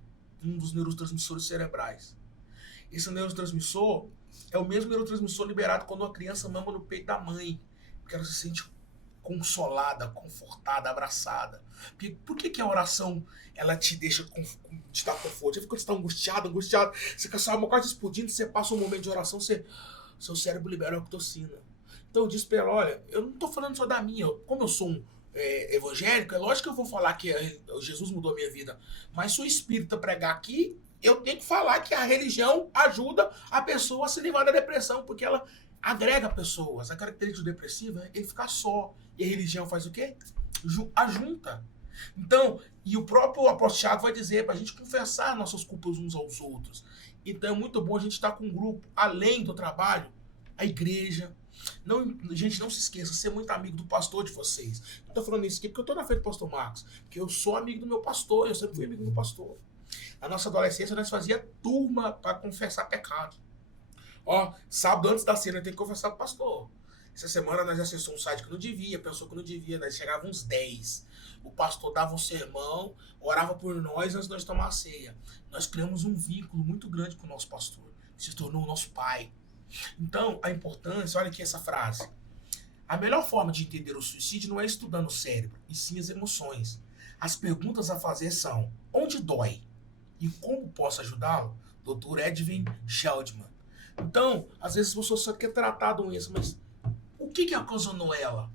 um dos neurotransmissores cerebrais. Esse neurotransmissor é o mesmo neurotransmissor liberado quando uma criança mama no peito da mãe, porque ela se sente consolada, confortada, abraçada. Por que a oração ela te deixa te dar conforto? Quando você está angustiado, você quer sair uma coisa explodindo, você passa um momento de oração, seu cérebro libera ocitocina. Então eu disse para ela, olha, eu não estou falando só da minha, como eu sou um evangélico, é lógico que eu vou falar que Jesus mudou a minha vida, mas se o espírita pregar aqui, eu tenho que falar que a religião ajuda a pessoa a se livrar da depressão, porque ela agrega pessoas. A característica do depressivo é ele ficar só. E a religião faz o quê? Ajunta. Então, e o próprio apóstolo Tiago vai dizer para a gente confessar nossas culpas uns aos outros. Então é muito bom a gente estar com um grupo, além do trabalho, a igreja. Não, gente, não se esqueça, ser muito amigo do pastor de vocês. Não tô falando isso aqui porque eu tô na frente do pastor Marcos. Porque eu sou amigo do meu pastor, eu sempre fui amigo do pastor. Na nossa adolescência, nós fazia turma para confessar pecado. Ó, sábado antes da cena, eu tenho que confessar com o pastor. Essa semana nós acessamos um site que não devia, pensou que não devia, nós chegava uns 10. O pastor dava um sermão, orava por nós antes de nós tomar a ceia. Nós criamos um vínculo muito grande com o nosso pastor, que se tornou o nosso pai. Então, a importância, olha aqui essa frase. A melhor forma de entender o suicídio não é estudando o cérebro, e sim as emoções. As perguntas a fazer são: onde dói? E como posso ajudá-lo? Dr. Edwin Sheldman. Então, às vezes a pessoa só quer tratar a doença, mas o que ocasionou ela?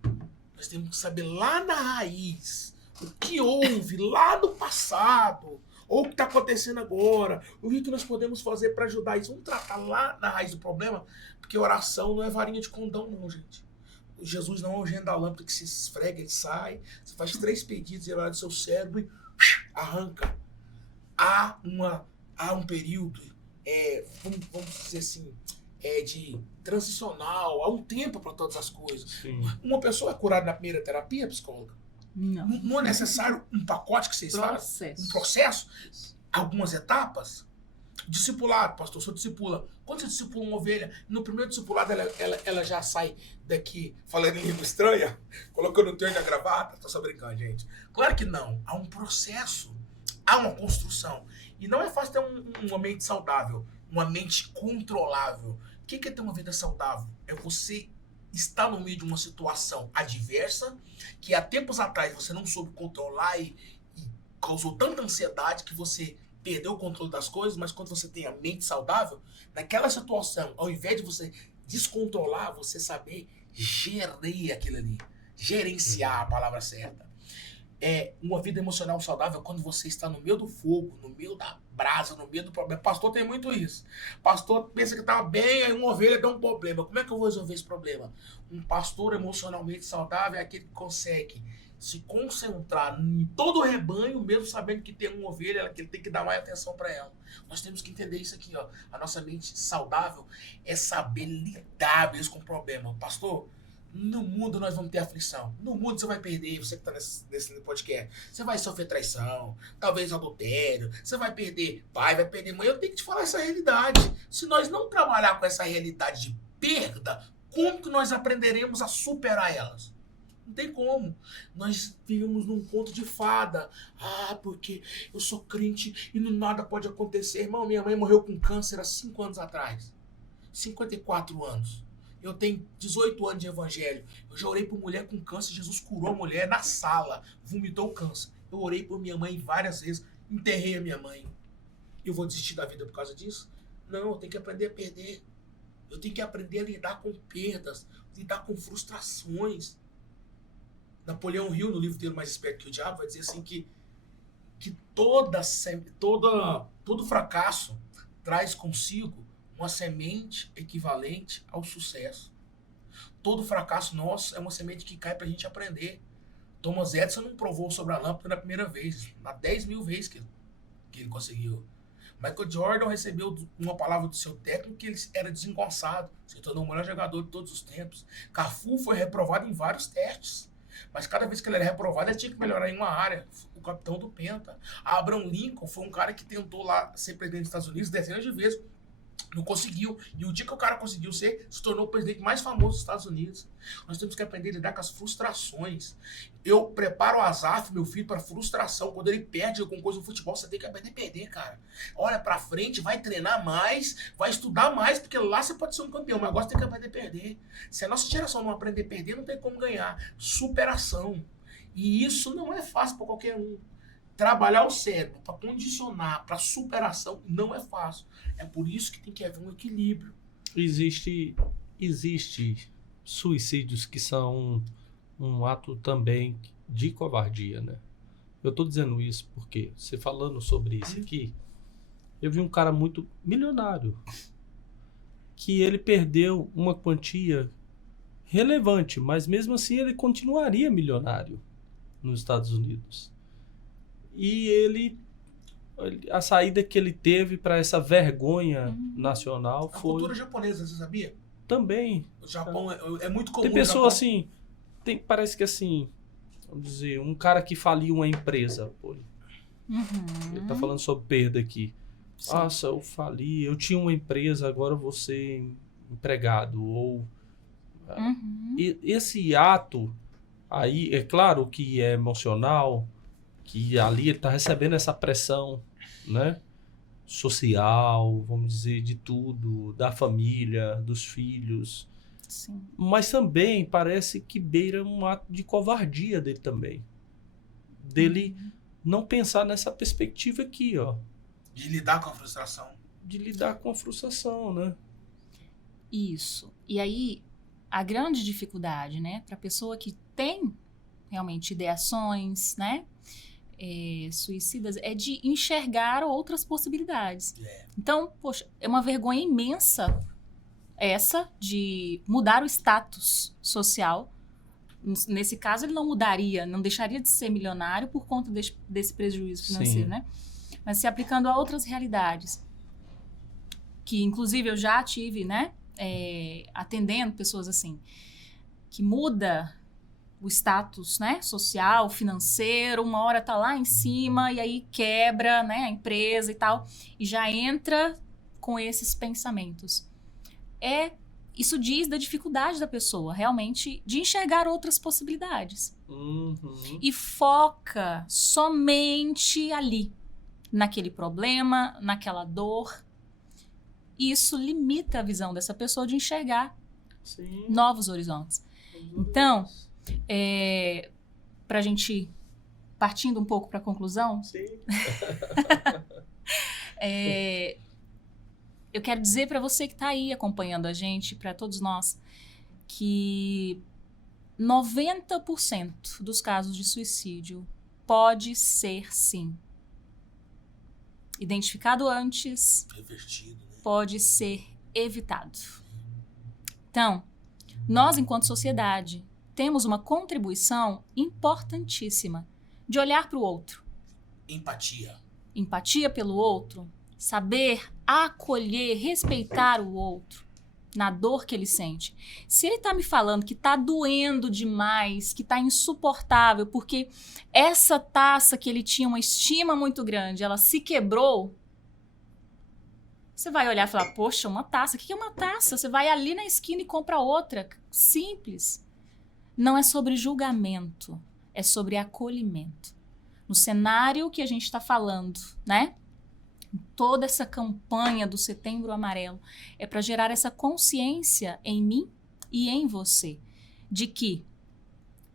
Nós temos que saber lá na raiz o que houve lá no passado, ou o que está acontecendo agora, o que nós podemos fazer para ajudar isso. Vamos tratar lá na raiz do problema, porque oração não é varinha de condão, não, gente. Jesus não é um gênio da lâmpada que se esfrega e sai. Você faz 3 pedidos, ele olha do seu cérebro e arranca. Há um período, vamos dizer assim, de transicional, há um tempo para todas as coisas. Sim. Uma pessoa é curada na primeira terapia, psicóloga? Não é necessário um pacote que vocês fazem? Um processo? Algumas etapas? Discipulado, pastor, o senhor discipula. Quando você discipula uma ovelha, no primeiro discipulado ela já sai daqui falando em língua estranha, colocando o terno da gravata? Tô só brincando, gente. Claro que não. Há um processo, há uma construção. E não é fácil ter uma mente saudável, uma mente controlável. O que é ter uma vida saudável? É você estar no meio de uma situação adversa, que há tempos atrás você não soube controlar e causou tanta ansiedade que você perdeu o controle das coisas, mas quando você tem a mente saudável, naquela situação, ao invés de você descontrolar, você saber gerir aquilo ali. Gerenciar a palavra certa. Uma vida emocional saudável quando você está no meio do fogo, no meio da brasa, no meio do problema. Pastor tem muito isso. Pastor pensa que estava bem, aí uma ovelha dá um problema. Como é que eu vou resolver esse problema? Um pastor emocionalmente saudável é aquele que consegue se concentrar em todo o rebanho, mesmo sabendo que tem uma ovelha, que ele tem que dar mais atenção para ela. Nós temos que entender isso aqui, ó. A nossa mente saudável é saber lidar mesmo com o problema. Pastor, no mundo nós vamos ter aflição. No mundo você vai perder, você que está nesse podcast. Você vai sofrer traição, talvez adultério. Você vai perder pai, vai perder mãe. Eu tenho que te falar essa realidade. Se nós não trabalhar com essa realidade de perda, como que nós aprenderemos a superar elas? Não tem como. Nós vivemos num conto de fada. Porque eu sou crente e nada pode acontecer. Irmão, minha mãe morreu com câncer há 5 anos atrás. 54 anos. Eu tenho 18 anos de evangelho. Eu já orei por mulher com câncer. Jesus curou a mulher na sala. Vomitou o câncer. Eu orei por minha mãe várias vezes. Enterrei a minha mãe. Eu vou desistir da vida por causa disso? Não, eu tenho que aprender a perder. Eu tenho que aprender a lidar com perdas. Lidar com frustrações. Napoleão Hill, no livro dele Mais Esperto que o Diabo, vai dizer assim que todo fracasso traz consigo uma semente equivalente ao sucesso. Todo fracasso nosso é uma semente que cai pra gente aprender. Thomas Edison não provou sobre a lâmpada na primeira vez, na 10 mil vezes que ele conseguiu. Michael Jordan recebeu uma palavra do seu técnico que ele era desengonçado, se tornou o melhor jogador de todos os tempos. Cafu foi reprovado em vários testes, mas cada vez que ele era reprovado, ele tinha que melhorar em uma área. O capitão do Penta. Abraham Lincoln foi um cara que tentou lá ser presidente dos Estados Unidos dezenas de vezes. Não conseguiu. E o dia que o cara conseguiu ser, se tornou o presidente mais famoso dos Estados Unidos. Nós temos que aprender a lidar com as frustrações. Eu preparo o Azaf, meu filho, para frustração. Quando ele perde alguma coisa no futebol, você tem que aprender a perder, cara. Olha pra frente, vai treinar mais, vai estudar mais, porque lá você pode ser um campeão, mas agora você tem que aprender a perder. Se a nossa geração não aprender a perder, não tem como ganhar. Superação. E isso não é fácil para qualquer um. Trabalhar o cérebro para condicionar, para superação, não é fácil. É por isso que tem que haver um equilíbrio. Existe suicídios que são um ato também de covardia, né? Eu tô dizendo isso porque, você falando sobre isso aqui, eu vi um cara muito milionário, que ele perdeu uma quantia relevante, mas mesmo assim ele continuaria milionário nos Estados Unidos. E a saída que ele teve para essa vergonha nacional a foi... cultura japonesa, você sabia? também. O Japão é muito comum. Tem pessoa assim, parece que assim, vamos dizer, um cara que faliu uma empresa, pô, ele tá falando sobre perda aqui. Sim. Nossa, eu fali, eu tinha uma empresa, agora eu vou ser empregado. Ou esse ato aí, é claro que é emocional, que ali ele tá recebendo essa pressão, né? Social, vamos dizer, de tudo, da família, dos filhos. Sim. Mas também parece que beira um ato de covardia dele também. Dele não pensar nessa perspectiva aqui, ó. De lidar com a frustração. De lidar com a frustração, né? Isso. E aí, a grande dificuldade, né, para a pessoa que tem realmente ideações, né, suicidas, é de enxergar outras possibilidades. Então, poxa, é uma vergonha imensa essa de mudar o status social. Nesse caso, ele não mudaria, não deixaria de ser milionário por conta desse prejuízo financeiro, né? Mas se aplicando a outras realidades, que inclusive eu já tive, né, atendendo pessoas assim, que muda o status, né, social, financeiro, uma hora tá lá em cima e aí quebra, né, a empresa e tal, e já entra com esses pensamentos. Isso diz da dificuldade da pessoa, realmente, de enxergar outras possibilidades. E foca somente ali, naquele problema, naquela dor. Isso limita a visão dessa pessoa de enxergar novos horizontes. Então, para a gente, partindo um pouco para a conclusão, eu quero dizer para você que está aí acompanhando a gente, para todos nós, que 90% dos casos de suicídio pode ser, sim, identificado antes, revertido, né? Pode ser evitado. Então, nós, enquanto sociedade, temos uma contribuição importantíssima de olhar para o outro. Empatia. Empatia pelo outro, saber acolher, respeitar o outro na dor que ele sente. Se ele está me falando que está doendo demais, que está insuportável, porque essa taça que ele tinha uma estima muito grande, ela se quebrou, você vai olhar e falar, poxa, uma taça. O que é uma taça? Você vai ali na esquina e compra outra. Simples. Não é sobre julgamento, é sobre acolhimento. No cenário que a gente está falando, né? Toda essa campanha do Setembro Amarelo é para gerar essa consciência em mim e em você, de que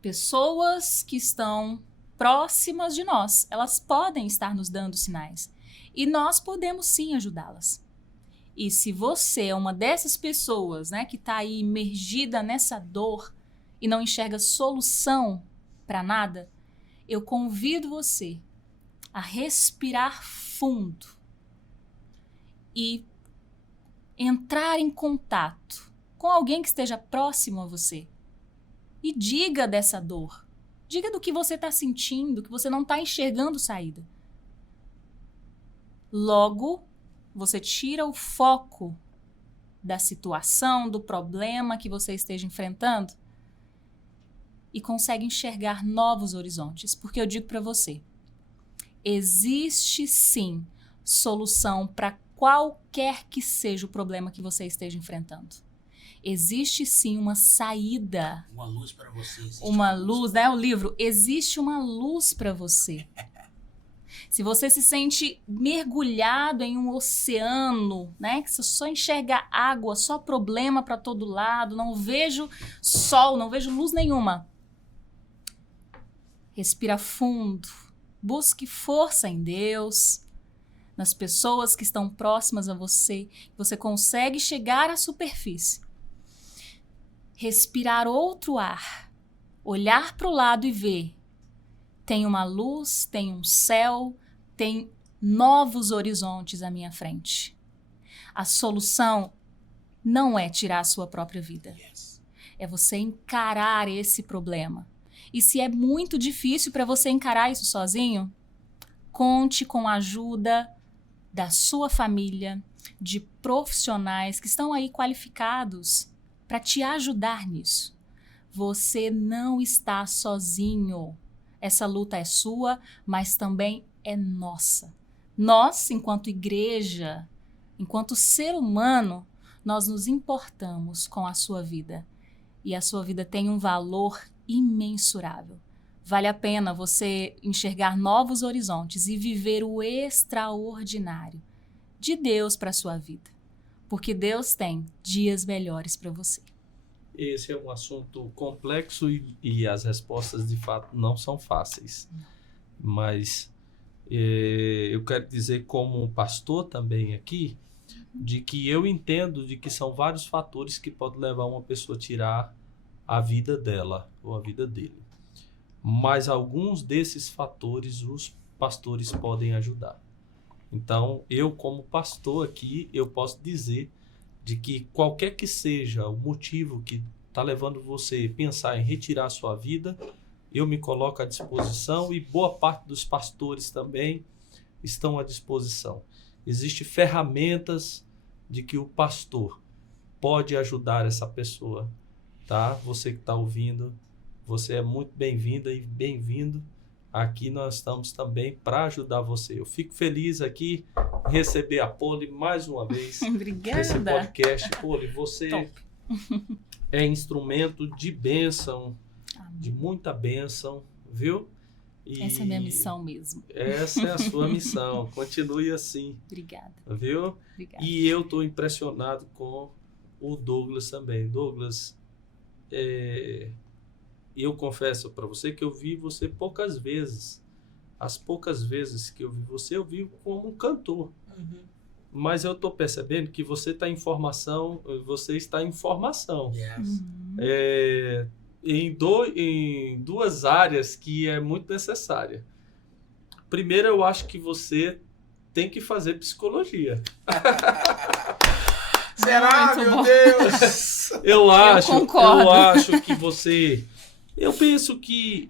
pessoas que estão próximas de nós, elas podem estar nos dando sinais. E nós podemos sim ajudá-las. E se você é uma dessas pessoas, né, que está aí imergida nessa dor e não enxerga solução para nada, eu convido você a respirar fundo e entrar em contato com alguém que esteja próximo a você. E diga dessa dor. Diga do que você está sentindo, que você não está enxergando saída. Logo, você tira o foco da situação, do problema que você esteja enfrentando e consegue enxergar novos horizontes. Porque eu digo para você, existe sim solução para qualquer que seja o problema que você esteja enfrentando. Existe sim uma saída. Uma luz para você. Uma luz, né? O livro, existe uma luz para você. Se você se sente mergulhado em um oceano, né, que você só enxerga água, só problema para todo lado, não vejo sol, não vejo luz nenhuma. Respira fundo, busque força em Deus, nas pessoas que estão próximas a você, você consegue chegar à superfície. Respirar outro ar, olhar para o lado e ver. Tem uma luz, tem um céu, tem novos horizontes à minha frente. A solução não é tirar a sua própria vida. É você encarar esse problema. E se é muito difícil para você encarar isso sozinho, conte com a ajuda da sua família, de profissionais que estão aí qualificados para te ajudar nisso. Você não está sozinho. Essa luta é sua, mas também é nossa. Nós, enquanto igreja, enquanto ser humano, nós nos importamos com a sua vida. E a sua vida tem um valor imensurável. Vale a pena você enxergar novos horizontes e viver o extraordinário de Deus para a sua vida. Porque Deus tem dias melhores para você. Esse é um assunto complexo e as respostas, de fato, não são fáceis. Mas eu quero dizer, como pastor também aqui, de que eu entendo de que são vários fatores que podem levar uma pessoa a tirar a vida dela ou a vida dele. Mas alguns desses fatores os pastores podem ajudar. Então, eu como pastor aqui, eu posso dizer de que qualquer que seja o motivo que está levando você a pensar em retirar a sua vida, eu me coloco à disposição e boa parte dos pastores também estão à disposição. Existem ferramentas de que o pastor pode ajudar essa pessoa, tá? Você que está ouvindo, você é muito bem-vinda e bem-vindo. Aqui nós estamos também para ajudar você. Eu fico feliz aqui em receber a Poli mais uma vez. Obrigada. Nesse podcast. Poli, você Top. é instrumento de bênção, Amém. de muita bênção, viu? E essa é a minha missão mesmo. essa é a sua missão. Continue assim. Obrigada. Viu? Obrigada. E eu estou impressionado com o Douglas também. Douglas, eu confesso para você que eu vi você poucas vezes. As poucas vezes que eu vi você, eu vi como um cantor. Uhum. Mas eu estou percebendo que você está em formação, você está em formação. Yes. Em duas áreas que é muito necessária. Primeiro, eu acho que você tem que fazer psicologia. Será, Muito meu bom. Deus? Eu concordo. acho que você... Eu penso que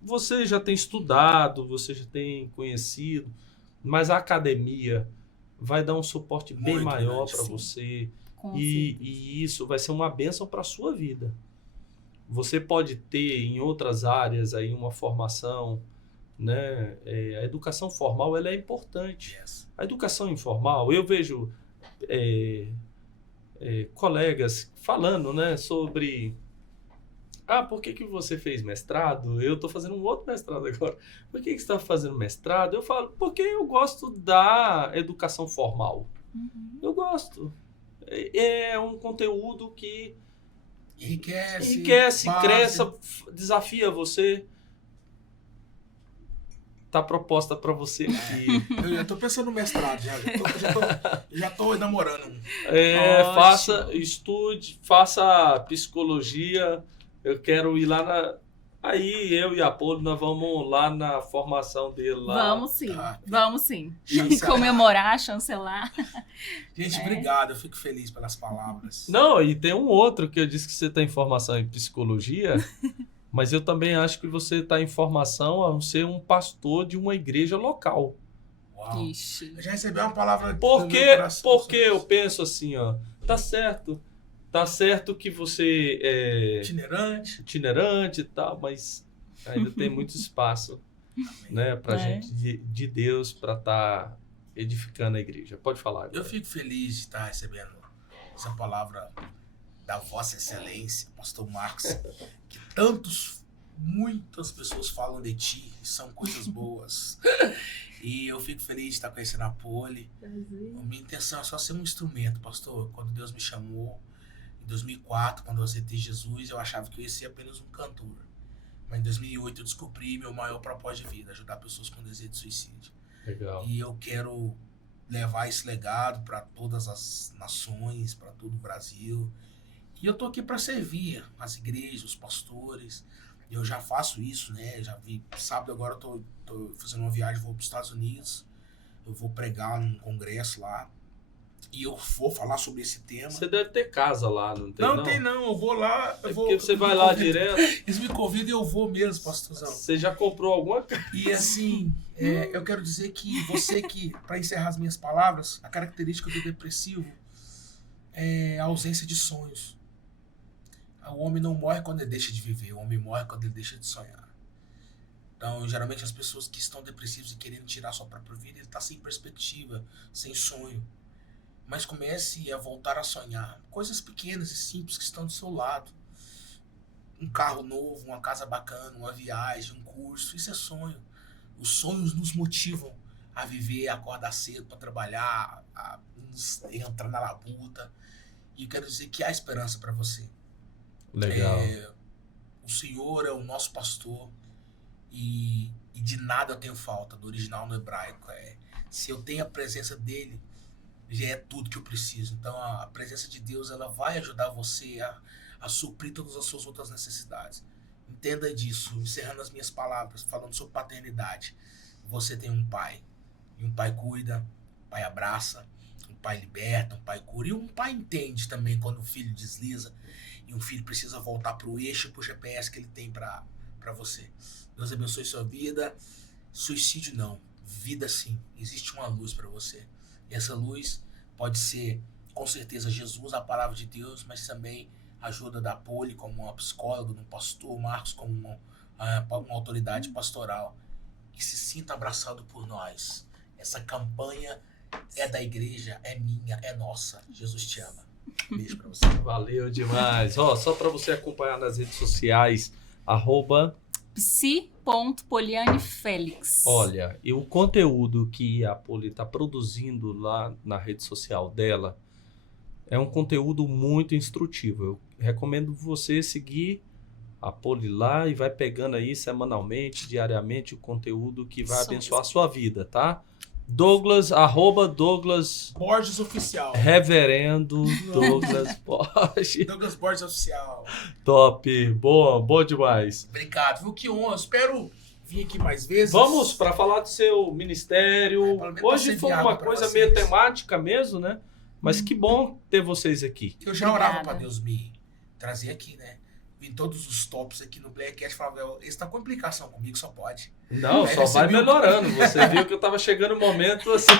você já tem estudado, você já tem conhecido, mas a academia vai dar um suporte bem Muito maior grande, para sim. você. Com certeza. E isso vai ser uma bênção para a sua vida. Você pode ter em outras áreas aí uma formação, né? A educação formal ela é importante. Yes. A educação informal, eu vejo colegas falando, né, sobre por que você fez mestrado? Eu estou fazendo um outro mestrado agora. Por que você está fazendo mestrado? Eu falo, porque eu gosto da educação formal. Uhum. Eu gosto. É um conteúdo que Enriquece, cresce, desafia você. Tá proposta para você aqui. Eu já tô pensando no mestrado, já tô namorando. Faça, estude, faça psicologia. Eu quero ir lá Aí eu e a Poli, nós vamos lá na formação dele lá. Vamos sim. Chancelar. Comemorar, chancelar. Gente, obrigado. Eu fico feliz pelas palavras. Não, e tem um outro que eu disse que você tem formação em psicologia, mas eu também acho que você está em formação a ser um pastor de uma igreja local. Uau. Ixi. Eu já recebi uma palavra Porque eu penso assim, ó, tá certo que você é itinerante e tal, mas ainda tem muito espaço, né, pra gente de Deus para estar edificando a igreja. Pode falar agora. Eu fico feliz de estar recebendo essa palavra da Vossa Excelência, Pastor Marcos, que muitas pessoas falam de ti, e são coisas boas. E eu fico feliz de estar conhecendo a Poli. Minha intenção é só ser um instrumento, pastor. Quando Deus me chamou, em 2004, quando eu aceitei Jesus, eu achava que eu ia ser apenas um cantor. Mas em 2008 eu descobri meu maior propósito de vida, ajudar pessoas com desejo de suicídio. Legal. E eu quero levar esse legado para todas as nações, para todo o Brasil. E eu tô aqui para servir as igrejas, os pastores. Eu já faço isso, né? Sábado agora eu tô fazendo uma viagem, vou para os Estados Unidos. Eu vou pregar num congresso lá. E eu vou falar sobre esse tema. Você deve ter casa lá, não tem? Não tem não, eu vou lá. Porque você vai lá direto. Eles me convidam e eu vou mesmo, pastorzão. Você já comprou alguma casa? E assim, eu quero dizer que para encerrar as minhas palavras, a característica do depressivo é a ausência de sonhos. O homem não morre quando ele deixa de viver, o homem morre quando ele deixa de sonhar. Então, geralmente, as pessoas que estão depressivas e querendo tirar sua própria vida, ele está sem perspectiva, sem sonho. Mas comece a voltar a sonhar. Coisas pequenas e simples que estão do seu lado. Um carro novo, uma casa bacana, uma viagem, um curso. Isso é sonho. Os sonhos nos motivam a viver, a acordar cedo para trabalhar, a entrar na labuta. E eu quero dizer que há esperança para você. Legal. O Senhor é o nosso pastor e de nada eu tenho falta. Do original no hebraico. Se eu tenho a presença dele, já é tudo que eu preciso. Então a presença de Deus, ela vai ajudar você a suprir todas as suas outras necessidades. Entenda disso, encerrando as minhas palavras, falando sobre paternidade. Você tem um pai, e um pai cuida, um pai abraça, um pai liberta, um pai cura, e um pai entende também quando o filho desliza, e um filho precisa voltar para o eixo, para o GPS que ele tem para você. Deus abençoe sua vida. Suicídio não, vida sim. Existe uma luz para você. E essa luz pode ser, com certeza, Jesus, a palavra de Deus, mas também a ajuda da Poli como uma psicóloga, um pastor, Marcos como uma autoridade pastoral, que se sinta abraçado por nós. Essa campanha é da igreja, é minha, é nossa. Jesus te ama. Beijo pra você. Valeu demais. Só para você acompanhar nas redes sociais, @psi.polianefélix. Olha, e o conteúdo que a Poli está produzindo lá na rede social dela é um conteúdo muito instrutivo. Eu recomendo você seguir a Poli lá e vai pegando aí semanalmente, diariamente, o conteúdo que vai abençoar a sua vida, tá? Douglas, @Douglas Borges Oficial. Reverendo Douglas Borges. Douglas Borges Oficial. Top, boa demais. Obrigado, viu? Que honra. Espero vir aqui mais vezes. Vamos para falar do seu ministério. Hoje foi uma coisa meio temática mesmo, né? Mas que bom ter vocês aqui. Eu já orava para Deus me trazer aqui, né? Vim todos os tops aqui no Blackcast e falava, esse tá com implicação comigo, só pode. Não, só vai melhorando. Você viu que eu tava chegando um momento assim.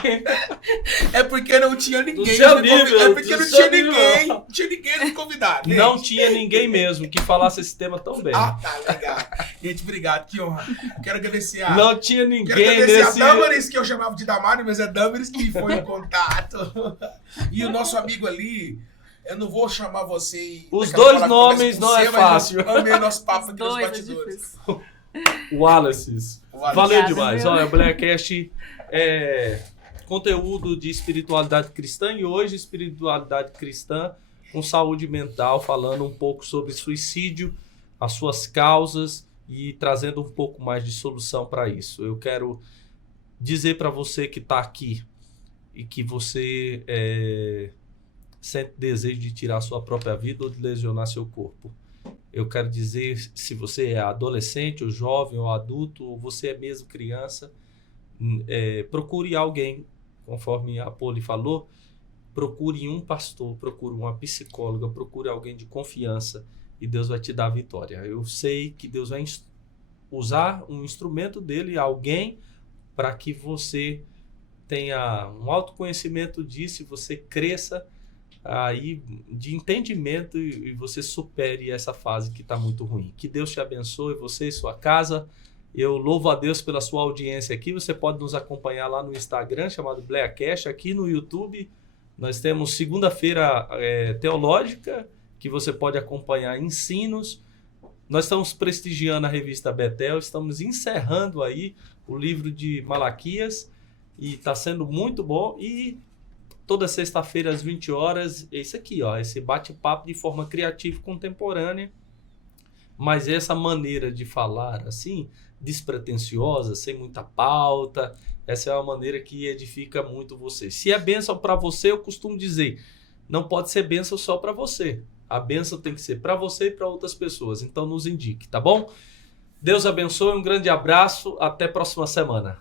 É porque não tinha ninguém. É porque não tinha ninguém. Não tinha ninguém me convidar. Gente. Não tinha ninguém mesmo que falasse esse tema tão bem. Ah, tá, legal. Gente, obrigado, que honra. Quero agradecer a... Não tinha ninguém Quero agradecer a Damaris, que eu chamava de Damari, mas é Damaris que foi em contato. E o nosso amigo ali... Eu não vou chamar você... Os dois nomes não é fácil. Eu amei nosso papo aqui nos bastidores. Wallace. Valeu demais. Olha, o Blackcast é conteúdo de espiritualidade cristã e hoje espiritualidade cristã com saúde mental, falando um pouco sobre suicídio, as suas causas e trazendo um pouco mais de solução para isso. Eu quero dizer para você que está aqui e que você sente desejo de tirar sua própria vida ou de lesionar seu corpo. Eu quero dizer, se você é adolescente, ou jovem, ou adulto, ou você é mesmo criança, procure alguém, conforme a Poli falou, procure um pastor, procure uma psicóloga, procure alguém de confiança e Deus vai te dar a vitória. Eu sei que Deus vai usar um instrumento dele, alguém, para que você tenha um autoconhecimento disso e você cresça aí de entendimento e você supere essa fase que está muito ruim. Que Deus te abençoe, você e sua casa. Eu louvo a Deus pela sua audiência aqui. Você pode nos acompanhar lá no Instagram, chamado Blackcast, aqui no YouTube. Nós temos segunda-feira teológica, que você pode acompanhar ensinos. Nós estamos prestigiando a revista Betel, estamos encerrando aí o livro de Malaquias e está sendo muito bom. E toda sexta-feira às 20 horas, esse aqui, ó, esse bate-papo de forma criativa e contemporânea, mas essa maneira de falar assim, despretensiosa, sem muita pauta, essa é uma maneira que edifica muito você. Se é bênção para você, eu costumo dizer, não pode ser bênção só para você. A bênção tem que ser para você e para outras pessoas. Então nos indique, tá bom? Deus abençoe, um grande abraço, até a próxima semana.